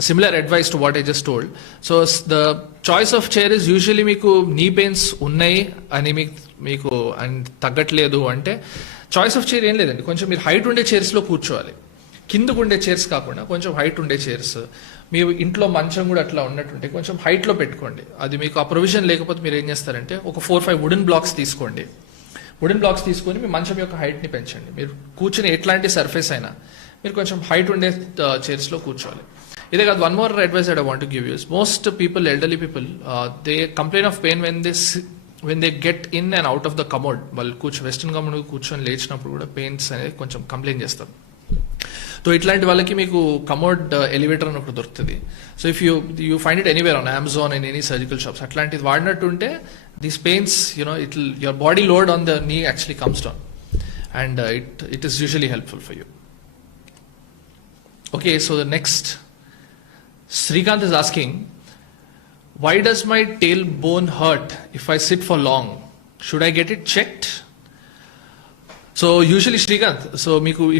a similar advice to what I just told. So the choice of chair is usually meeku knee pains unnai ani meeku and తగ్గట్లేదు అంటే choice of chair ఏం లేదండి, కొంచెం మీరు హైట్ ఉండే చైర్స్లో కూర్చోవాలి. కిందకు ఉండే చైర్స్ కాకుండా కొంచెం హైట్ ఉండే చైర్స్, మీ ఇంట్లో మంచం కూడా అట్లా ఉన్నట్టుంటే కొంచెం హైట్లో పెట్టుకోండి. అది మీకు ఆ ప్రొవిజన్ లేకపోతే మీరు ఏం చేస్తారంటే ఒక 4-5 వుడెన్ బ్లాక్స్ తీసుకోండి. వుడెన్ బ్లాక్స్ తీసుకొని మీ మంచం యొక్క హైట్ని పెంచండి. మీరు కూర్చుని ఎట్లాంటి సర్ఫేస్ అయినా మీరు కొంచెం హైట్ ఉండే చైర్స్లో కూర్చోవాలి. ఇదే కాదు, one more advice I want to give you. Most people, elderly people, they complain of pain when they get in and out of the commode. వాళ్ళు వెస్టర్న్ కమోడ్ కూర్చొని లేచినప్పుడు కూడా పెయిన్స్ అనేది కొంచెం కంప్లైంట్ చేస్తారు. సో ఇట్లాంటి వాళ్ళకి మీకు కమోడ్ ఎలివేటర్ అని ఒకటి దొరుకుతుంది. So if you find it anywhere on Amazon and any surgical shops, అట్లాంటిది వాడినట్టుంటే these pains your body load on the knee actually comes down and it is usually helpful for you. Okay, so the next, Srikanth is asking, why does my tailbone hurt if I sit for long? Should I get it checked? So usually, Srikanth, so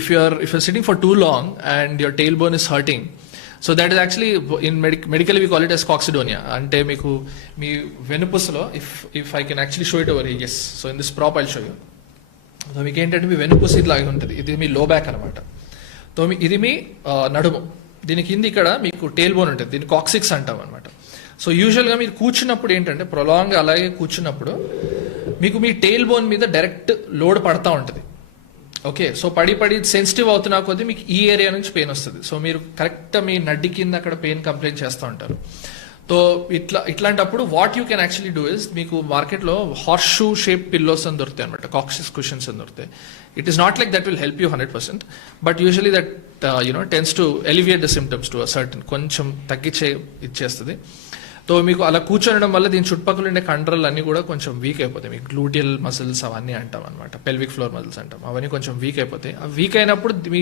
if you're sitting for too long and your tailbone is hurting, so that is actually in medically we call it as coccydonia. Ante meeku మీ వెన్నుపూసలో, if I can actually show it over here, yes, so in this prop I'll show you. So మీకు ఏంటంటే మీ వెన్నుపూస ఇట్లాగే ఉంటుంది, ఇది మీ లో బ్యాక్ అనమాట. సో ఇది మీ నడుము, దీని కింద ఇక్కడ మీకు టేల్ బోన్ ఉంటుంది, దీన్ని కాక్సిక్స్ అంటాం అనమాట. సో యూజువల్గా మీరు కూర్చున్నప్పుడు ఏంటంటే ప్రొలాంగ్ అలాగే కూర్చున్నప్పుడు మీకు మీ టెయిల్ బోన్ మీద డైరెక్ట్ లోడ్ పడతా ఉంటుంది. ఓకే, సో పడి సెన్సిటివ్ అవుతున్నా కొద్దీ మీకు ఈ ఏరియా నుంచి పెయిన్ వస్తుంది. సో మీరు కరెక్ట్ మీ నడ్డి కింద అక్కడ పెయిన్ కంప్లైంట్ చేస్తూ ఉంటారు. సో ఇట్లాంటప్పుడు what you can actually do is, మీకు మార్కెట్లో హార్స్ షూ షేప్ పిల్లోస్ అని దొరుకుతాయి అనమాట, కాక్సిక్స్ కుషన్స్ అని దొరుకుతాయి. It is not like that will help you 100%, but usually that tends to alleviate the symptoms to a certain, కొంచెం ఇచ్చేస్తుంది. సో మీకు అలా కూర్చోనడం వల్ల దీని చుట్టుపక్కల ఉండే కండరాలు అన్ని కూడా కొంచెం వీక్ అయిపోతాయి. మీకు గ్లూటియల్ మసిల్స్ అవన్నీ అంటాం అనమాట, పెల్విక్ ఫ్లోర్ మసిల్స్ అంటాం, అవన్నీ కొంచెం వీక్ అయిపోతాయి. ఆ వీక్ అయినప్పుడు మీ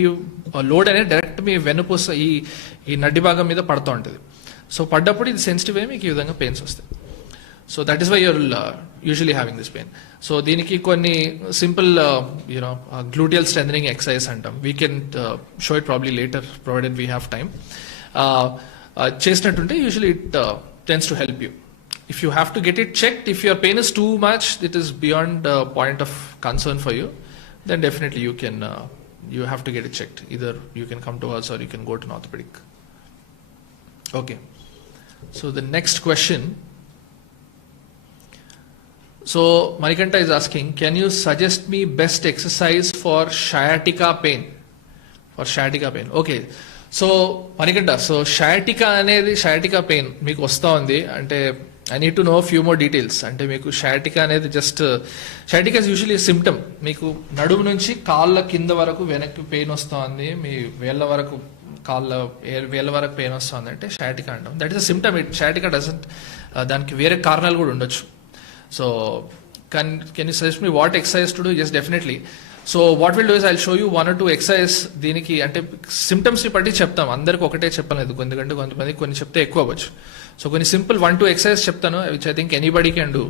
లోడ్ అనేది డైరెక్ట్ మీ వెన్నుపూస ఈ నడ్డి భాగం మీద పడుతూ ఉంటుంది. సో పడ్డప్పుడు ఇది సెన్సిటివ్ అయ్యి మీకు ఈ విధంగా పెయిన్స్ వస్తాయి. So that is why you're usually having this pain. So దీనికి కొన్ని సింపుల్ గ్లూటియల్ స్ట్రెంథనింగ్ ఎక్సర్సైజ్ అంటాం. We can show it probably later provided we have time. చేసినట్టుంటే usually it tends to help you. If you have to get it checked, if your pain is too much, it is beyond point of concern for you, then definitely you have to get it checked. Either you can come to us or you can go to an orthopedic. Okay, so the next question, so Manikanta is asking, can you suggest me best exercise for sciatica pain? Okay, so Manikanta, సో షయాటికా పెయిన్ మీకు వస్తూ ఉంది అంటే I need to know few more details. అంటే మీకు షయాటికా అనేది షయాటికా ఇస్ యూజువల్లీ సిమ్టమ్. మీకు నడుము నుంచి కాళ్ళ కింద వరకు వెనక్కి పెయిన్ వస్తుంది, మీ వేళ్ళ వరకు పెయిన్ వస్తుంది అంటే షయాటికా అంటాం. That is a symptom. Sciatica doesn't, దానికి వేరే కారణాలు కూడా ఉండొచ్చు. So can you suggest me what exercise to do? Yes, definitely. So what will do is I show you 1 or 2 exercise. దీనికి అంటే సిమ్టమ్స్ని బట్టి చెప్తాం, అందరికి ఒకటే చెప్పలేదు, ఎందుకంటే కొంతమంది కొన్ని చెప్తే ఎక్కువ అవ్వచ్చు. సో కొన్ని సింపుల్ 1-2 ఎక్సర్సైజ్ చెప్తాను, which I think anybody can do,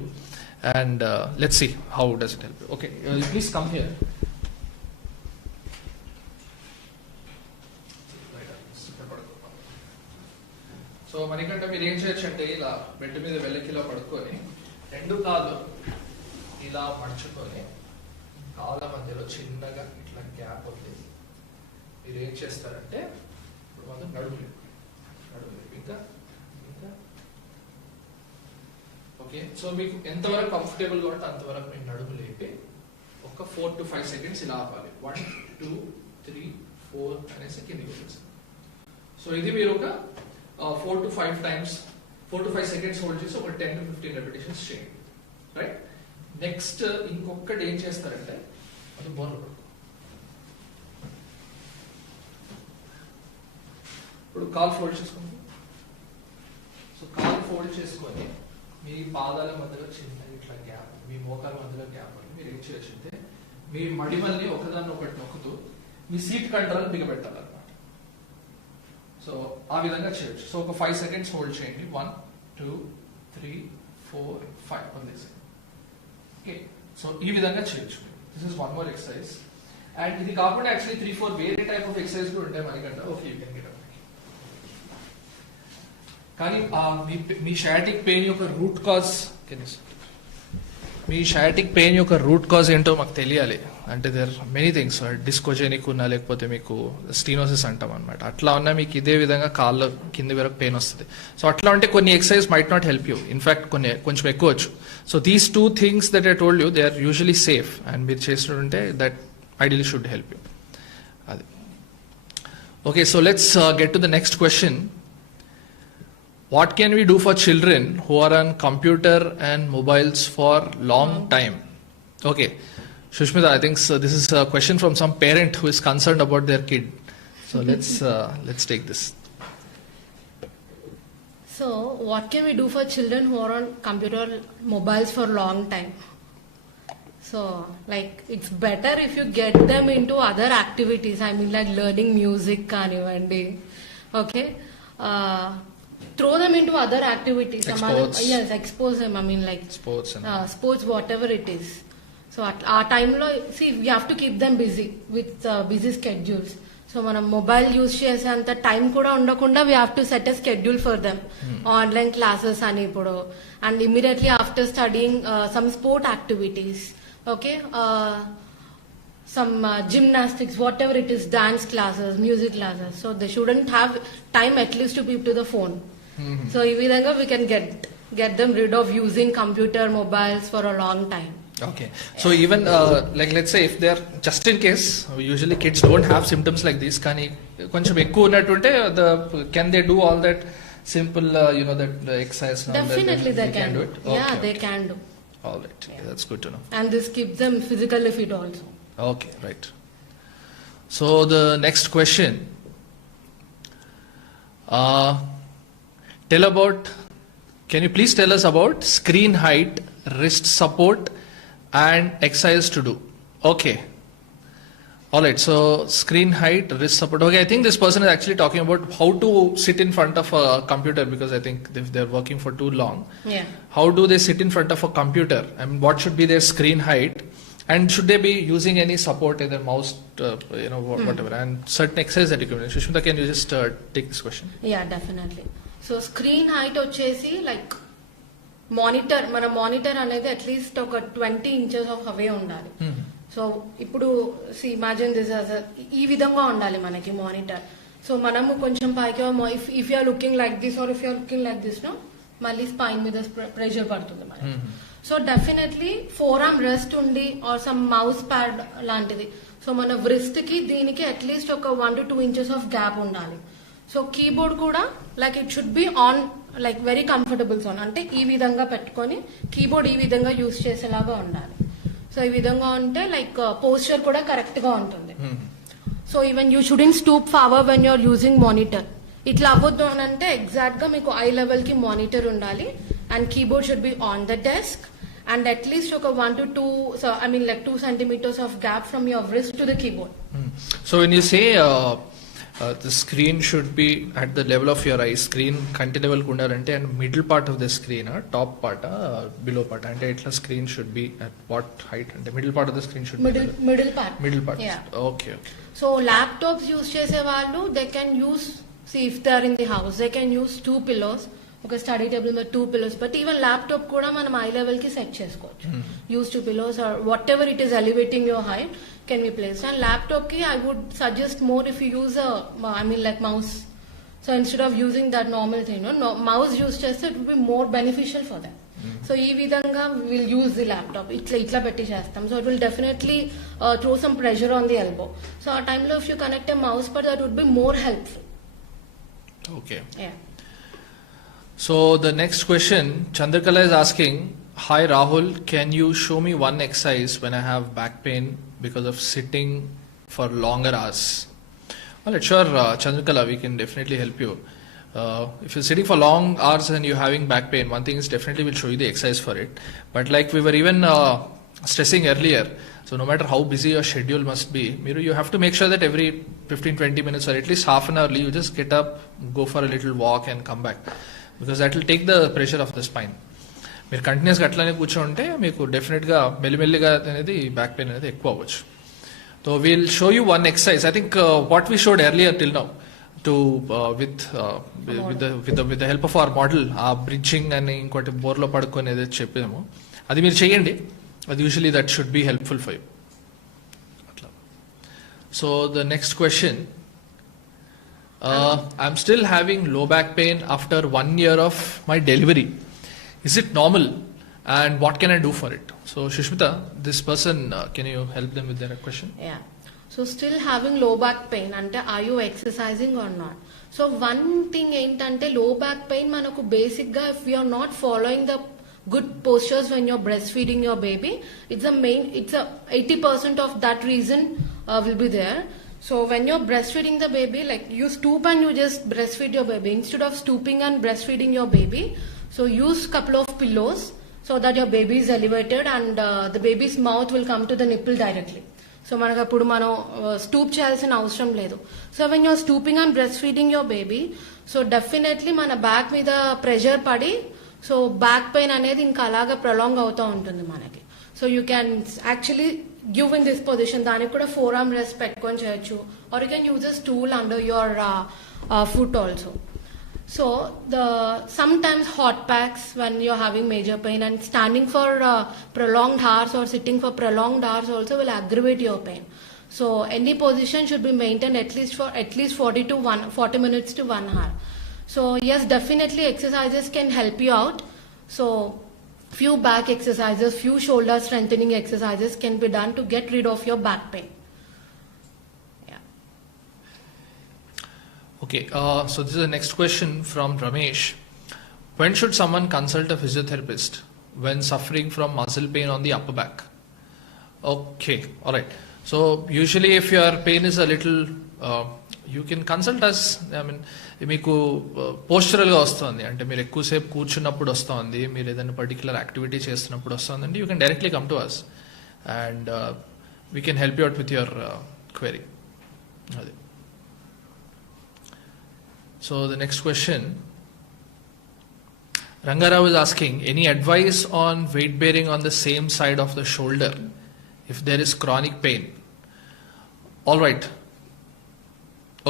and let's see how does it help. Okay, please come here. So మనకంటే మీరు ఏం చేయొచ్చు అంటే ఇలా బెడ్ మీద వెళ్ళకిలా పడుకొని 2 కాళ్ళు ఇలా మడుచుకొని కాళ్ళ మధ్యలో చిన్నగా ఇట్లా గ్యాప్ ఉంది. మీరు ఏం చేస్తారంటే ఇప్పుడు మనం నడుము ఇంకా ఓకే. సో మీకు ఎంతవరకు కంఫర్టబుల్గా ఉంటే అంతవరకు మీరు నడుము లేపి ఒక 4 to 5 seconds ఇలా ఆపాలి. 1 2 3 4 అనేసి కిందికి వచ్చేస్తాం. సో ఇది మీరు ఒక 4 to 5 times 4 to 5 seconds హోల్డ్ చేసి ఒక 10 to 15 repetitions చేయండి. రైట్. నెక్స్ట్ ఇంకొకటి ఏం చేస్తారంటే అది బోర్లు పడుకో. ఇప్పుడు కాల్ ఫోల్డ్ చేసుకోండి. సో కాల్ ఫోల్డ్ చేసుకొని మీ పాదాల మధ్యలో చిన్న ఇట్లా గ్యాప్, మీ మోకాల మధ్యలో గ్యాప్ అని మీరు ఏం చేయొచ్చు, మీ మడిమల్ని ఒకదాన్ని ఒకటి నొక్కుతూ మీ సీట్ కంట్రోల్ బిగబెట్టాలన్నమాట. సో ఆ విధంగా చేయొచ్చు. సో ఒక 5 seconds హోల్డ్ చేయండి. 1 2 3 4 5 ఉంది. ఓకే, సో ఈ విధంగా చేయొచ్చు. This is one more exercise. And ఇది కాకుండా యాక్చువల్లీ 3-4 వేరే టైప్ ఆఫ్ ఎక్సర్సైజ్ కూడా ఉంటాయి మనకంటే. Okay, you can get up. కానీ మీ షయాటిక్ పెయిన్ యొక్క రూట్ కాజ్, మీ షయాటిక్ పెయిన్ యొక్క రూట్ కాజ్ ఏంటో మాకు తెలియాలి. అంటే దేర్ మెనీ థింగ్స్, డిస్కోజెనిక్ ఉన్నా లేకపోతే మీకు స్టీనోసిస్ అంటాం అనమాట. అట్లా ఉన్నా మీకు ఇదే విధంగా కాళ్ళ కింది వరకు పెయిన్ వస్తుంది. సో అట్లా ఉంటే కొన్ని exercise might not help you, in fact కొంచెం ఎక్కువ వచ్చు. So these 2 things that I told you, they are usually safe, and మీరు చేస్తుంటే that ideally should help you. అది okay. So let's get to the next question. What can we do for children who are on computer and mobiles for long time? Okay, Shushmita, I think this is a question from some parent who is concerned about their kid. So let's take this. So what can we do for children who are on computer mobiles for long time? So like it's better if you get them into other activities. I mean like learning music kanivandi. Okay. Throw them into other activities. Sports. Yes, expose them. I mean like Sports and sports, whatever it is. So at our time lo, see, we have to keep them busy with busy schedules. So మనం mobile use చేసేంత టైం కూడా ఉండకుండా we have to set a schedule for them. Online classes అని ఇప్పుడు, and immediately after studying some sport activities. Okay, some gymnastics, whatever it is, dance classes, music classes. So they shouldn't have time at least to be to the phone. So ఈ విధంగా we can get them rid of using computer mobiles for a long time. Okay, so even like let's say if they are, just in case, usually kids don't have symptoms like this, కానీ కొంచెం ఎక్కువ ఉన్నట్టుంటే can they do all that simple that exercise? Definitely they can do it. Okay, yeah, okay. they can do. All right, yeah, that's good to know. And this keeps them physically fit also. Okay, right. So the next question, can you please tell us about screen height, wrist support and exercise to do? Okay. All right, so screen height, wrist support. Okay, I think this person is actually talking about how to sit in front of a computer, because I think if they're working for too long, Yeah. how do they sit in front of a computer? I mean, what should be their screen height? And should they be using any support, either mouse, whatever, and certain exercise that you can do? Shushmita, can you just take this question? Yeah, definitely. So screen height వచ్చేసి like monitor, మన మానిటర్ అనేది అట్లీస్ట్ ఒక 20 inches of అవే ఉండాలి. సో ఇప్పుడు imagine this ఈ విధంగా ఉండాలి మనకి మానిటర్. సో మనము కొంచెం పైకి if you're looking like this or if you're looking like this no, మళ్ళీ స్పైన్ మీద ప్రెషర్ పడుతుంది మనకి. So definitely forearm rest ఉండి ఆర్ సమ్ మౌస్ ప్యాడ్ లాంటిది. సో మన వ్రిస్ట్ కి దీనికి అట్లీస్ట్ ఒక 1 to 2 inches ఆఫ్ గ్యాప్ ఉండాలి. సో కీబోర్డ్ కూడా like it should be on, like very comfortable zone, అంటే ఈ విధంగా పెట్టుకొని కీబోర్డ్ ఈ విధంగా యూజ్ చేసేలాగా ఉండాలి. సో ఈ విధంగా ఉంటే లైక్ పోస్చర్ కూడా కరెక్ట్ గా ఉంటుంది. So even you shouldn't stoop forward when you're using monitor. ఇట్లా అవ్వద్దు అని అంటే ఎగ్జాక్ట్ గా మీకు ఐ లెవెల్ కి మానిటర్ ఉండాలి and keyboard should be on the desk and at least ఒక 1 to 2, so I mean like 2 centimeters of gap from your wrist to the keyboard. So when you say the screen should be at the level of your eye, screen కంటి level కు ఉండాలంటే and middle part of the screen, top part, below part, అంటే ఎట్లా screen should be at what height? అంటే middle part of the screen should middle part. Okay. So laptops use చేసే వాళ్ళు they can use, if they are in the house they can use 2 pillows, ఒక study table మీద 2 pillows. But even laptop కూడా మనం eye level కి set చేసుకోవచ్చు. యూస్ 2 pillows or whatever it is elevating your height can be place. And laptop కి I would suggest more if you use I mean like mouse. So instead of using that normal thing, mouse use చేస్తే it will be more beneficial for that. So ఈ విధంగా will use the laptop ఇట్లా పెట్టి చేస్తాం. So it will definitely throw some pressure on the elbow. So ఆ టైంలో if you connect a mouse per that would be more helpful. Okay. Yeah. So the next question, Chandrakala is asking, hi Rahul, can you show me one exercise when I have back pain because of sitting for longer hours? All right, sure, Chandrakala, we can definitely help you. If you're sitting for long hours and you're having back pain, one thing is definitely we'll show you the exercise for it. But like we were even stressing earlier, so no matter how busy your schedule must be, you have to make sure that every 15-20 minutes or at least half an hour, you just get up, go for a little walk and come back. Because that will take the pressure of the spine. మీరు కంటిన్యూస్గా అట్లానే కూర్చోంటే మీకు డెఫినెట్గా మెల్లిమెల్లిగా అనేది back pain అనేది ఎక్కువ అవ్వచ్చు. So we'll show you one exercise. I think what we showed earlier till now to with the help of our model, ఆ బ్రిడ్జింగ్ అని ఇంకోటి బోర్లో పడుకొని ఏదైతే చెప్పాము అది మీరు చేయండి. అది usually that should be helpful for you. అట్లా. So the next question. I'm still having low back pain after 1 year of my delivery. Is it normal? And what can I do for it? So Shushmita, this person, can you help them with their question? Yeah. So still having low back pain, ante are you exercising or not? So one thing entante low back pain manaku basic ga if you are not following the good postures when you're breastfeeding your baby, it's a 80% of that reason will be there. So when you're breastfeeding the baby, like you stoop and you just breastfeed your baby instead of stooping and breastfeeding your baby. So use couple of pillows so that your baby is elevated and the baby's mouth will come to the nipple directly. So మనకు అప్పుడు మనం స్టూప్ చేయాల్సిన అవసరం లేదు. So when you're stooping and breast feeding your baby, so definitely మన back మీద pressure పడి so back pain అనేది ఇంకా అలాగా ప్రొలాంగ్ అవుతూ ఉంటుంది మనకి. So you can actually give in this position, దానికి కూడా ఫోర్ ఆర్మ్ రెస్ట్ పెట్టుకొని చేయొచ్చు, or you can use a stool under your foot also. So sometimes hot packs when you're having major pain, and standing for prolonged hours or sitting for prolonged hours also will aggravate your pain. So any position should be maintained at least 40 minutes to 1 hour. So yes, definitely exercises can help you out. So few back exercises, few shoulder strengthening exercises can be done to get rid of your back pain. Okay, so this is the next question from Ramesh. When should someone consult a physiotherapist when suffering from muscle pain on the upper back? Okay, all right. So usually if your pain is a little, you can consult us. I mean, మీకు పోస్చరల్గా వస్తుంది అంటే మీరు ఎక్కువసేపు కూర్చున్నప్పుడు వస్తుంది, మీరు ఏదైనా పర్టికులర్ యాక్టివిటీ చేస్తున్నప్పుడు వస్తుందంటే you can directly come to us and we can help you out with your query. అది. So the next question, Rangarao is asking, any advice on weight bearing on the same side of the shoulder if there is chronic pain? All right.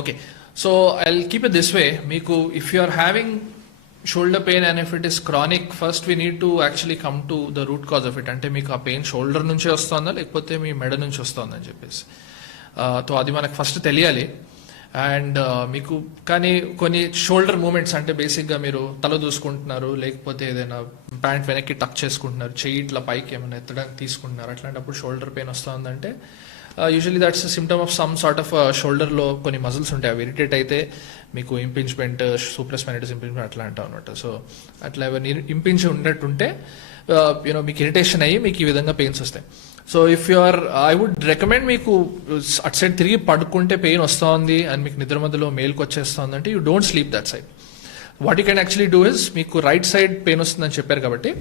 Okay. So I'll keep it this way. Miku, if you are having shoulder pain and if it is chronic, first we need to actually come to the root cause of it. Ante meeku aa pain shoulder nunchi vastunda lekapothe mee meda nunchi vastunda ani cheppesi. So adi manaku first teliyali. And మీకు కానీ కొన్ని shoulder moments అంటే బేసిక్గా మీరు తల దూసుకుంటున్నారు, లేకపోతే ఏదైనా ప్యాంట్ వెనక్కి టక్ చేసుకుంటున్నారు, చెయ్యి ఇట్లా పైకి ఏమైనా ఎత్తడానికి తీసుకుంటున్నారు, అట్లాంటప్పుడు షోల్డర్ పెయిన్ వస్తుందంటే usually that's symptom of some sort of షోల్డర్లో కొన్ని మజిల్స్ ఉంటాయి, అవి ఇరిటేట్ అయితే మీకు ఇంపింజ్మెంట్, సూప్రాస్పైనైటిస్ ఇంపింజ్మెంట్ అట్లా అంటాం అనమాట. సో అట్లా ఎవరిని ఇంపించి ఉన్నట్టుంటే మీకు ఇరిటేషన్ అయ్యి మీకు ఈ విధంగా పెయిన్స్ వస్తాయి. So if you are, I would recommend మీకు అట్ సైడ్ తిరిగి పడుకుంటే పెయిన్ వస్తుంది అండ్ మీకు నిద్ర మధ్యలో మేల్కి వచ్చేస్తుంది అంటే you don't sleep that side. What you can actually do is, మీకు రైట్ సైడ్ పెయిన్ వస్తుందని చెప్పారు కాబట్టి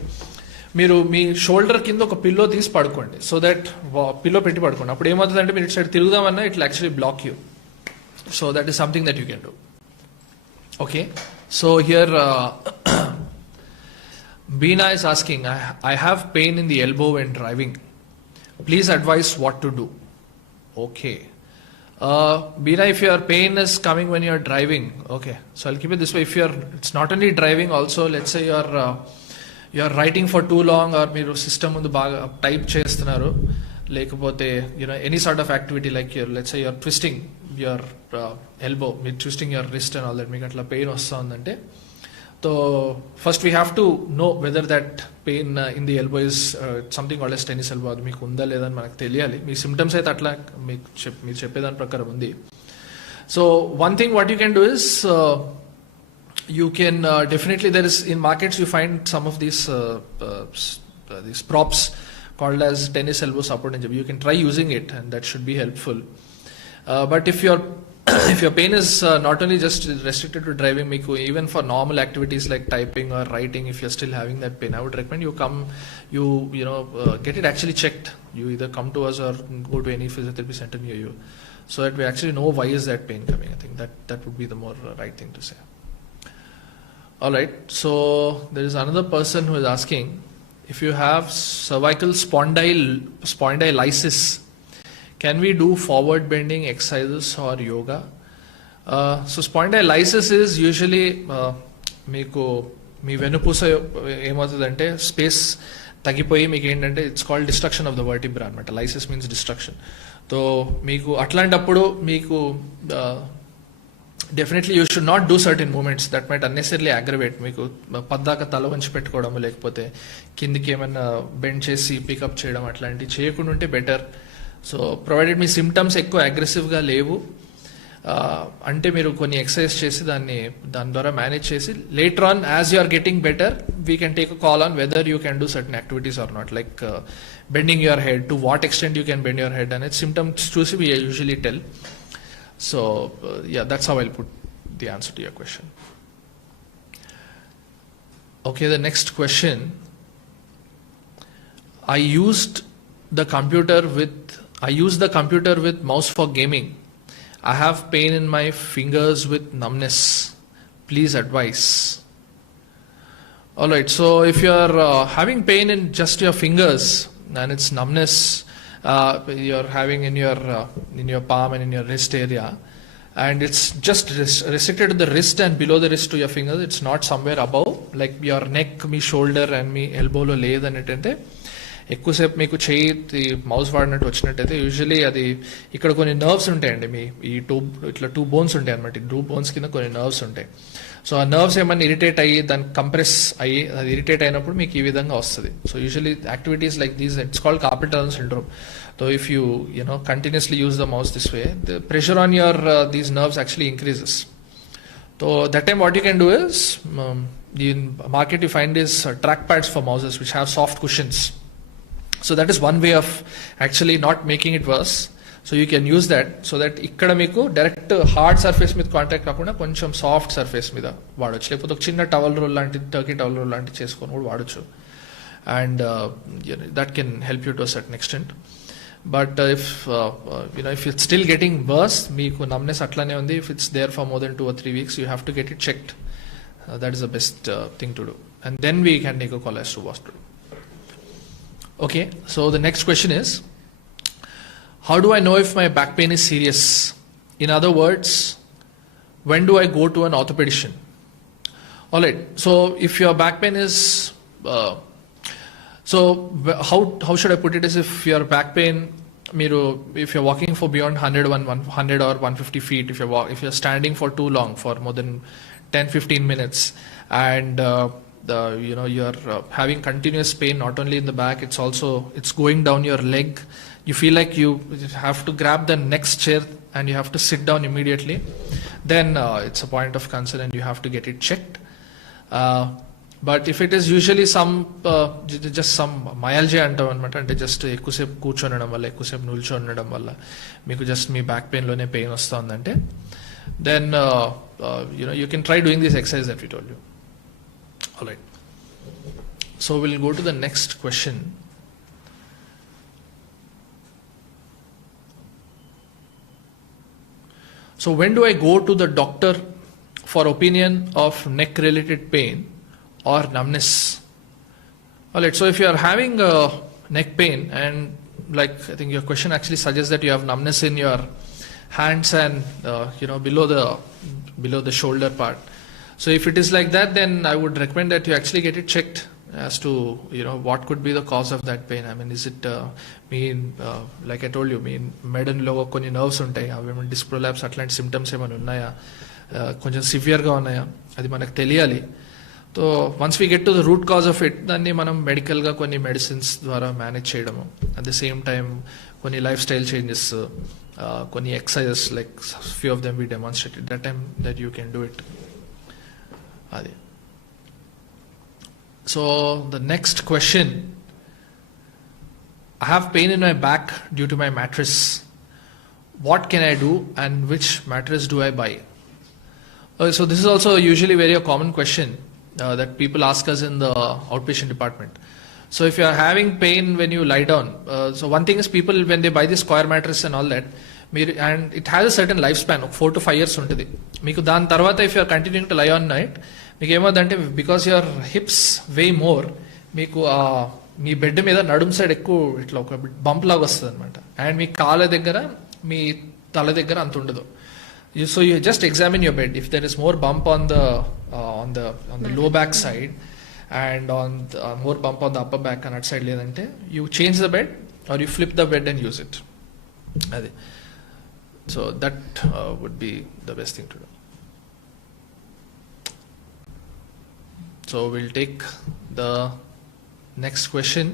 మీరు మీ షోల్డర్ కింద ఒక పిల్లో తీసి పడుకోండి. సో దట్ పిల్లో పెట్టి పడుకోండి. అప్పుడు ఏమవుతుందంటే మీరు ఇటు సైడ్ తిరుగుదామన్నా it actually block you. So that is something that you can do. Okay, so here Beena is asking, I have pain in the elbow when driving. Please advise what to do. Okay. Beena, if your pain is coming when you're driving, okay. So I'll keep it this way. If it's not only driving, also let's say you're writing for too long, or మీరు సిస్టమ్ ముందు బాగా టైప్ చేస్తున్నారు, లేకపోతే any sort of activity like let's say you're twisting your elbow, మీరు twisting your wrist and all that, మీకు అట్లా పెయిన్ వస్తుందంటే, so first we have to know whether that pain in the elbow is something called as tennis elbow. అది మీకు ఉందా లేదా అని మనకు తెలియాలి. మీ సిమ్టమ్స్ అయితే అట్లా మీరు చెప్పేదాని ప్రకారం ఉంది. So one thing what you can do is, you can definitely, there is in markets you find some of these props called as tennis elbow support and you can try using it and that should be helpful. But if your if your pain is not only just restricted to driving, Miku, even for normal activities like typing or writing, if you're still having that pain, I would recommend get it actually checked. You either come to us or go to any physiotherapy center near you, so that we actually know why is that pain coming. I think that would be the more right thing to say. All right. So there is another person who is asking, if you have cervical spondylitis, can we do forward bending exercises or yoga? So spondylitis is usually మీకు మీ వెన్నుపూస ఏమవుతుందంటే స్పేస్ తగ్గిపోయి మీకు ఏంటంటే it's called destruction of the vertebra అనమాట. Lysis means destruction. So మీకు అట్లాంటప్పుడు మీకు definitely you should not do certain movements that might unnecessarily aggravate. మీకు పద్దాక తల వంచి పెట్టుకోవడం, లేకపోతే కిందికి ఏమైనా బెండ్ చేసి పికప్ చేయడం అట్లాంటివి చేయకుండా ఉంటే బెటర్. సో ప్రొవైడెడ్ మీ సిమ్టమ్స్ ఎక్కువ అగ్రెసివ్గా లేవు అంటే మీరు కొన్ని ఎక్సర్సైజ్ చేసి దాని ద్వారా మేనేజ్ చేసి later on as you are getting better we can take a call on whether you can do certain activities or not, like bending your head, to what extent you can bend your head అనేది symptoms చూసి we usually tell. So that's how I'll put the answer to your question. Okay, the next question. I use the computer with mouse for gaming. I have pain in my fingers with numbness. Please advise. All right. So if you are having pain in just your fingers and it's numbness, you're having in your palm and in your wrist area, and it's just restricted to the wrist and below the wrist to your fingers, it's not somewhere above, like your neck, me shoulder and me elbow lo ledanitante ఎక్కువసేపు మీకు చేయి మౌస్ వాడినట్టు వచ్చినట్టయితే యూజువలీ అది ఇక్కడ కొన్ని నర్వ్స్ ఉంటాయండి. మీ ఈ ఇట్లా టూ బోన్స్ ఉంటాయి అనమాట. ఈ 2 బోన్స్ కింద కొన్ని నర్వ్స్ ఉంటాయి. సో ఆ నర్వ్స్ ఏమన్నా ఇరిటేట్ అయ్యి దానికి కంప్రెస్ అయ్యి అది ఇరిటేట్ అయినప్పుడు మీకు ఈ విధంగా వస్తుంది. So usually activities like these, it's called carpal tunnel syndrome. So if you continuously use the mouse this way, the pressure on your these nerves actually increases. So that time what you can do is, in market you find is track pads for mouses which have soft cushions. So that is one way of actually not making it worse. So you can use that so that ikkada meeku direct hard surface మీద contact కాకుండా కొంచెం soft surface మీద వాడచ్చు. లేకపోతే ఒక చిన్న towel roll లాంటి turkey towel roll లాంటి చేసుకొని కూడా వాడచ్చు. And that can help you to a certain extent. But if it's still getting worse, మీకు నమ్నెస్ అట్లానే ఉంది, if it's there for more then 2 or 3 weeks, you have to get it checked. That is the best thing to do. And then we can take a call as to what to do. Okay, so the next question is, how do I know if my back pain is serious? In other words, when do I go to an orthopedician? All right, so if your back pain is, how should I put it, is if your back pain, if you're walking for beyond 100 or 150 feet, if you're standing for too long, for more than 10-15 minutes, and you're having continuous pain not only in the back, it's going down your leg, you feel like you have to grab the next chair and you have to sit down immediately, then it's a point of concern and you have to get it checked. But if it is usually just some myalgia అంటాం అనమాట, అంటే జస్ట్ ఎక్కువసేపు కూర్చొనడం వల్ల, ఎక్కువసేపు నిల్చొనడం వల్ల మీకు జస్ట్ మీ బ్యాక్ పెయిన్లోనే పెయిన్ వస్తుందంటే, then you can try doing this exercise that we told you. All right. So we'll go to the next question. So when do I go to the doctor for opinion of neck related pain or numbness? All right. So if you are having neck pain, and like I think your question actually suggests that you have numbness in your hands and below the shoulder part. So if it is like that, then I would recommend that you actually get it checked as to what could be the cause of that pain. I mean, is it like I told you, made in లో కొన్ని నర్వ్స్ ఉంటాయి, అవి disc prolapse అట్లాంటి సిమ్టమ్స్ ఏమైనా ఉన్నాయా, కొంచెం సివియర్గా ఉన్నాయా, అది మనకు తెలియాలి. So once we get to the root cause of it, దాన్ని మనం మెడికల్గా కొన్ని మెడిసిన్స్ ద్వారా మేనేజ్ చేయడము, అట్ ద సేమ్ టైం కొన్ని లైఫ్ స్టైల్ చేంజెస్, కొన్ని exercises, like few of them we demonstrated that time that you can do it. అది. So the next question, I have pain in my back due to my mattress. what can I do and which mattress do I buy? So this is also usually very a common question that people ask us in the outpatient department. So if you are having pain when you lie down, so one thing is people when they buy this square mattress and all that, and it has a certain lifespan of 4 to 5 years ఉంటుంది మీకు దాని తర్వాత if you are continuing to lie on night మీకు ఏమవుతుందంటే because your hips weigh more మీకు మీ బెడ్ మీద నడుము సైడ్ ఎక్కువ ఇట్లా ఒక బంప్ లాగా వస్తుంది అనమాట అండ్ మీ కాళ్ళ దగ్గర మీ తల దగ్గర అంత ఉండదు so you just examine your bed if there is more bump on the low back side and on the, more bump on the upper back and that side ledante you change the bed or you flip the bed and use it adi so that would be the best thing to do. So we'll take the next question.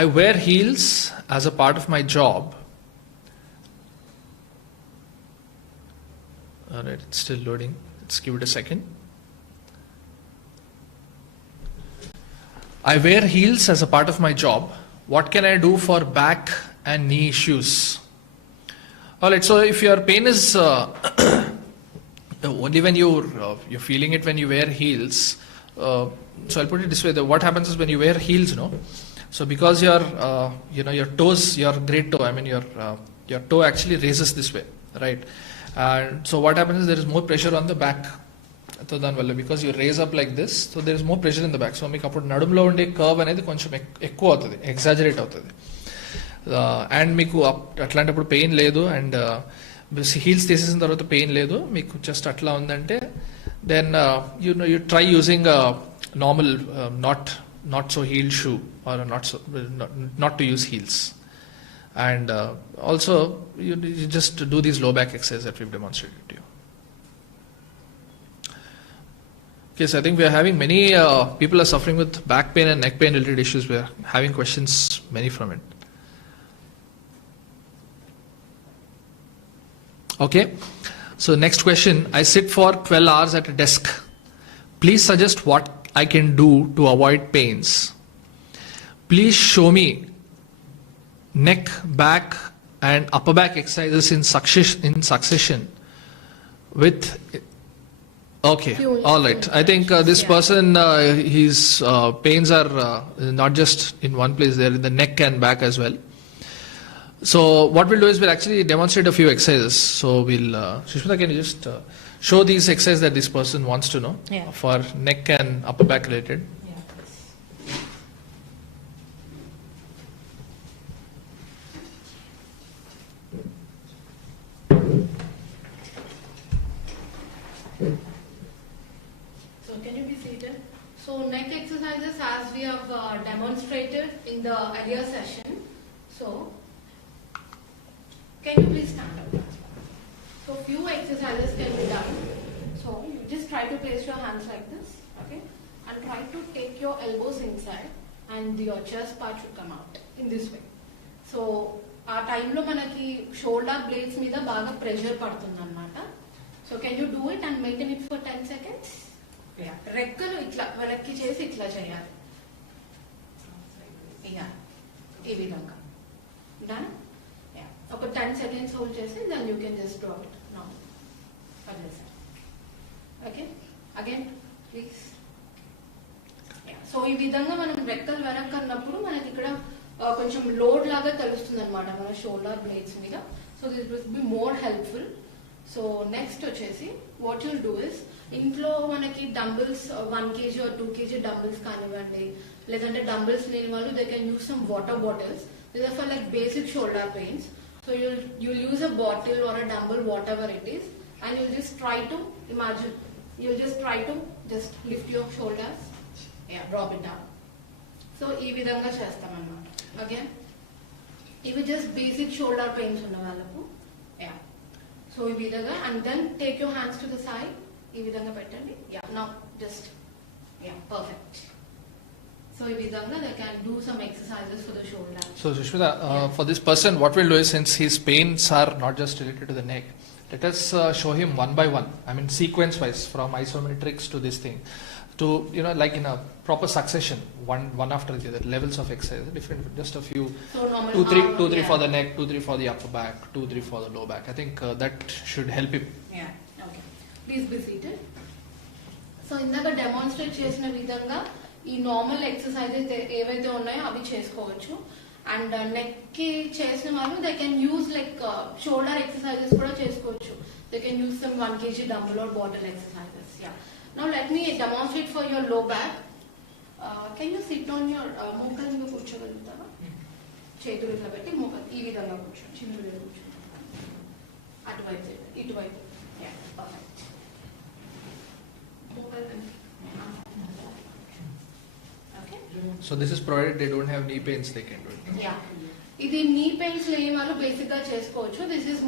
I wear heels as a part of my job. Alright, it's still loading. Let's give it a second. I wear heels as a part of my job. What can I do for back and knee issues? Alright, so if your pain is only when you're feeling it when you wear heels, so I'll put it this way: what happens is when you wear heels, so because your toes, your great toe, I mean your toe actually raises this way, right? And so what happens is there is more pressure on the back. So because you raise up like this, so there is more pressure in the back. So మీకు అప్పుడు నడుములో ఉండే కర్వ్ అనేది కొంచెం ఎక్కువ అవుతుంది, ఎగ్జాజరేట్ అవుతుంది. అండ్ మీకు అట్లాంటప్పుడు పెయిన్ లేదు అండ్ హీల్స్ తీసేసిన తర్వాత పెయిన్ లేదు, మీకు జస్ట్ అట్లా ఉందంటే then you try using normal not so heel shoe or not to use heels. And also you just do these low back exercises that we've demonstrated to you. Okay, so I think we are having many people are suffering with back pain and neck pain related issues. We are having questions, many from it. Okay, so next question. I sit for 12 hours at a desk. Please suggest what I can do to avoid pains. Please show me neck, back and upper back exercises in succession with okay, all right. I think this person his pains are not just in one place, they're in the neck and back as well. So what we'll do is we'll actually demonstrate a few exercises. So we'll Sushmita, can you just show these exercises that this person wants to know for neck and upper back related? So can you be seated? So neck exercises as we have demonstrated in the earlier session. So can you please stand up? So few exercises can be done. So you just try to place your hands like this, okay? And try to take your elbows inside and your chest part should come out in this way. So ఆ టైంలో మనకి shoulder blades మీద బాగా ప్రెషర్ పడుతుంది అనమాట. So can you do it and maintain it for 10 seconds? రెక్కలు ఇట్లా వెనక్కి చేసి ఇట్లా చేయాలి, ఈ విధంగా. డన్? ఒక 10 seconds హోల్డ్ చేసి then you can just drop it now. Okay, again please. So ఈ విధంగా మనం రెక్కలు వెనక్కి అన్నప్పుడు మనకి ఇక్కడ కొంచెం లోడ్ లాగా తెలుస్తుంది అనమాట మన షోల్డర్ బ్లేడ్స్ మీద. So this will be more helpful. So next వచ్చేసి వాట్ యుల్ డూ ఇస్, ఇంట్లో మనకి dumbbells 1 kg or 2 kg dumbbells కానివ్వండి, లేదంటే డంబుల్స్ లేని వాళ్ళు they can use some water bottles. This are for like basic shoulder pains. So you'll use a bottle or a dumbbell, whatever it is, and you'll just try to imagine, you'll just try to just lift your shoulders, drop it down. So ఈ విధంగా చేస్తాం అన్నమాట. అగైన్ ఇవి just basic shoulder pains ఉన్న వాళ్ళకు. So ఈ విధంగా and then take your hands to the side, ఈ విధంగా పెట్టండి. Now just perfect. So ఈ విధంగా they can do some exercises for the shoulder. So Sushmita, for this person, what we'll do is, since his pains are not just related to the neck, let us show him one by one. I mean sequence wise from isometrics to this thing. to, like in a proper succession, one after the other, levels of exercise, different, just a few, So normal 2, 3, arm, 2, 3 yeah. for the neck, 2, 3 for the upper back, 2, 3 for the lower back. I think that should help him. Yeah, okay. Please be seated. So ఇందాక డెమాన్స్ట్రేట్ చేసిన విధంగా ఈ normal exercises ఏవైతే ఉన్నాయో అవి చేసుకోవచ్చు. And neck కి చేసిన వాళ్ళు they can use like shoulder exercises కూడా చేసుకోవచ్చు. They can use some 1 kg dumbbell or bottle exercises. Yeah, now let me demonstrate for your low back. Can you sit on your మోకాలు మీద కూర్చోగలుగుతారా? చేతులు ఇట్లా పెట్టి మోకాలు ఈ విధంగా కూర్చోండి, చిన్న మీద కూర్చోండి, అటువైపు ఇటువైపు. Yeah, perfect. Okay. So this is provided they don't have knee pains, they can do it. Yeah. ఇది నీ పెయిన్స్ లేని వాళ్ళు బేసిక్ గా చేసుకోవచ్చు. This is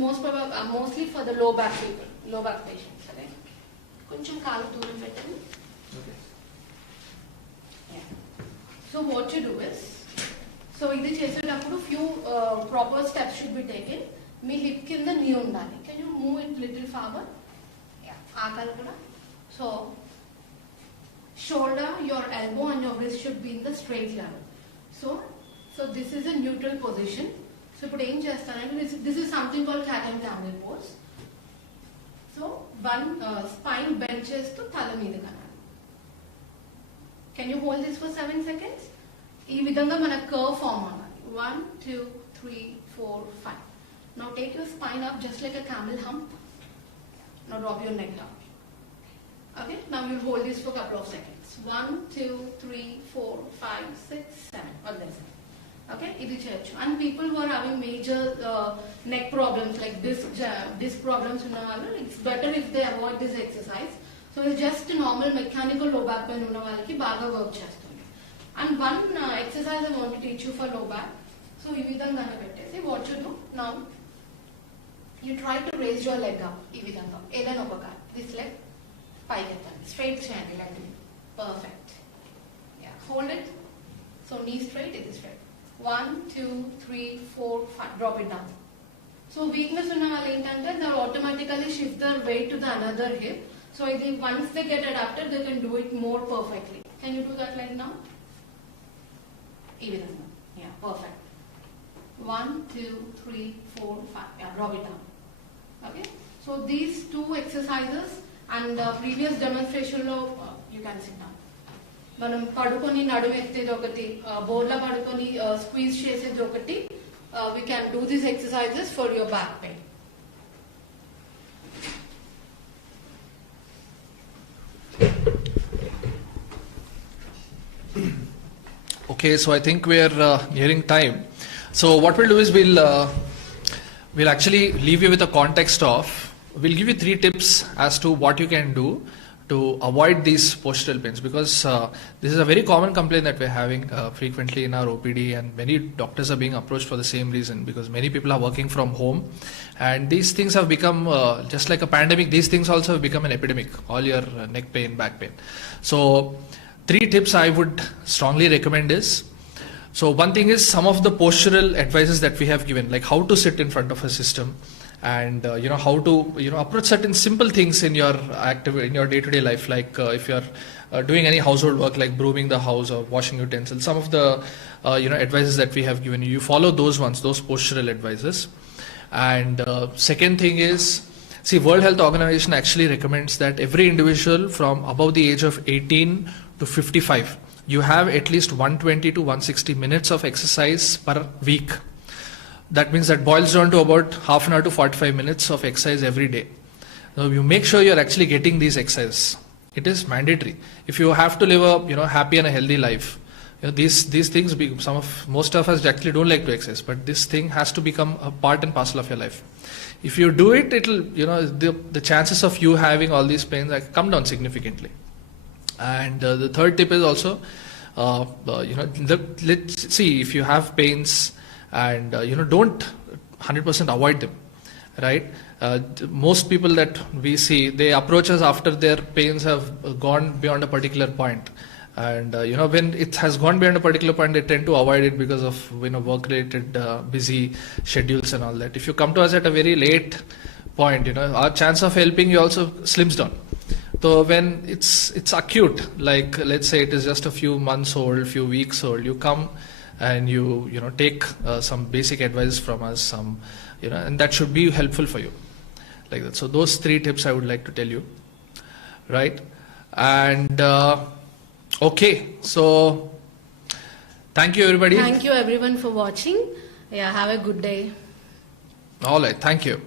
mostly for the low back people, లో బ్యాక్ పేషెంట్స్. అదే కొంచెం కాలు దూరం పెట్టండి. Okay. So what you do is, so ఇది చేసేటప్పుడు few proper steps should be taken. మీ హిప్ కింద నీ ఉండాలి. Can you move it little forward? ఆ కాలు కూడా. So shoulder, your elbow and your wrist should be in the straight level. So this is a neutral position. So ఇప్పుడు ఏం చేస్తానంటే this is something called cat and camel pose. So one spine bend చేస్తూ తల మీద కనాలి. Can you hold this for 7 seconds? ఈ విధంగా మన curve form అవ్వాలి. 1 2 3 4 5. Now take your spine up just like a camel hump. Now drop your neck down. Okay, now you'll hold this for a couple of seconds. 1 2 3 4 5 6 7. All this. Okay, ఇది చేయొచ్చు. And people who are having major neck problems like disc problems ఉన్న వాళ్ళు, it's better if they avoid this exercise. So it's just normal mechanical low back pain ఉన్న వాళ్ళకి బాగా వర్క్ చేస్తుంది. And one exercise I want to teach you for low back. So ఈ విధంగా పెట్టేసి what you do now, you try to raise your leg up. ఈ విధంగా ఏదైనా ఒక కాలు, this leg పైకి ఎత్తండి, స్ట్రైట్ చేయండి ఇలాంటివి. Perfect. Yeah, hold it. So knee straight, ఇది straight. 1 2 3 4 5. Drop it down. So weakness ఉన్న వాళ్ళు ఏంటంటే they automatically shift their weight to the another hip. So ఇది once they get adapted they can do it more perfectly. Can you do that like now? ఈ విధంగా. Yeah, perfect. 1 2 3 4 5. Yeah, drop it down. Okay, so these 2 exercises and previous demonstration లో you can sit down. మనం పడుకొని నడుము ఎత్తేది ఒకటి, బోర్లా పడుకొని స్క్వీజ్ చేసేది ఒకటి. We can do these exercises for your back pain. Okay, so I think we are nearing time. So what we'll do is we'll actually leave you with a context of, we'll give you 3 tips as to what you can do to avoid these postural pains, because this is a very common complaint that we're having frequently in our OPD, and many doctors are being approached for the same reason, because many people are working from home and these things have become just like a pandemic. These things also have become an epidemic, all your neck pain, back pain. So 3 tips I would strongly recommend is, so one thing is some of the postural advices that we have given, like how to sit in front of a system, and how to approach certain simple things in your day-to-day life, like if you are doing any household work like brooming the house or washing utensils. Some of the advices that we have given you follow those ones, those postural advices. And second thing is, see, World Health Organization actually recommends that every individual from above the age of 18 to 55, you have at least 120 to 160 minutes of exercise per week. That means that boils down to about half an hour to 45 minutes of exercise every day. Now you make sure you're actually getting these exercises. It is mandatory. If you have to live a happy and a healthy life, these things, most of us actually don't like to exercise, but this thing has to become a part and parcel of your life. If you do it, it'll the chances of you having all these pains come down significantly. And the third tip is also, let's see, if you have pains, and don't 100% avoid them, right? Most people that we see, they approach us after their pains have gone beyond a particular point, and when it has gone beyond a particular point, they tend to avoid it because of work related busy schedules and all that. If you come to us at a very late point, our chance of helping you also slims down. So when it's acute, like let's say it is just a few months old, few weeks old, you come and you take some basic advice from us, and that should be helpful for you, like that. So those 3 tips I would like to tell you, right? And okay, so thank you everybody. Thank you everyone for watching. Yeah, have a good day. All right, thank you.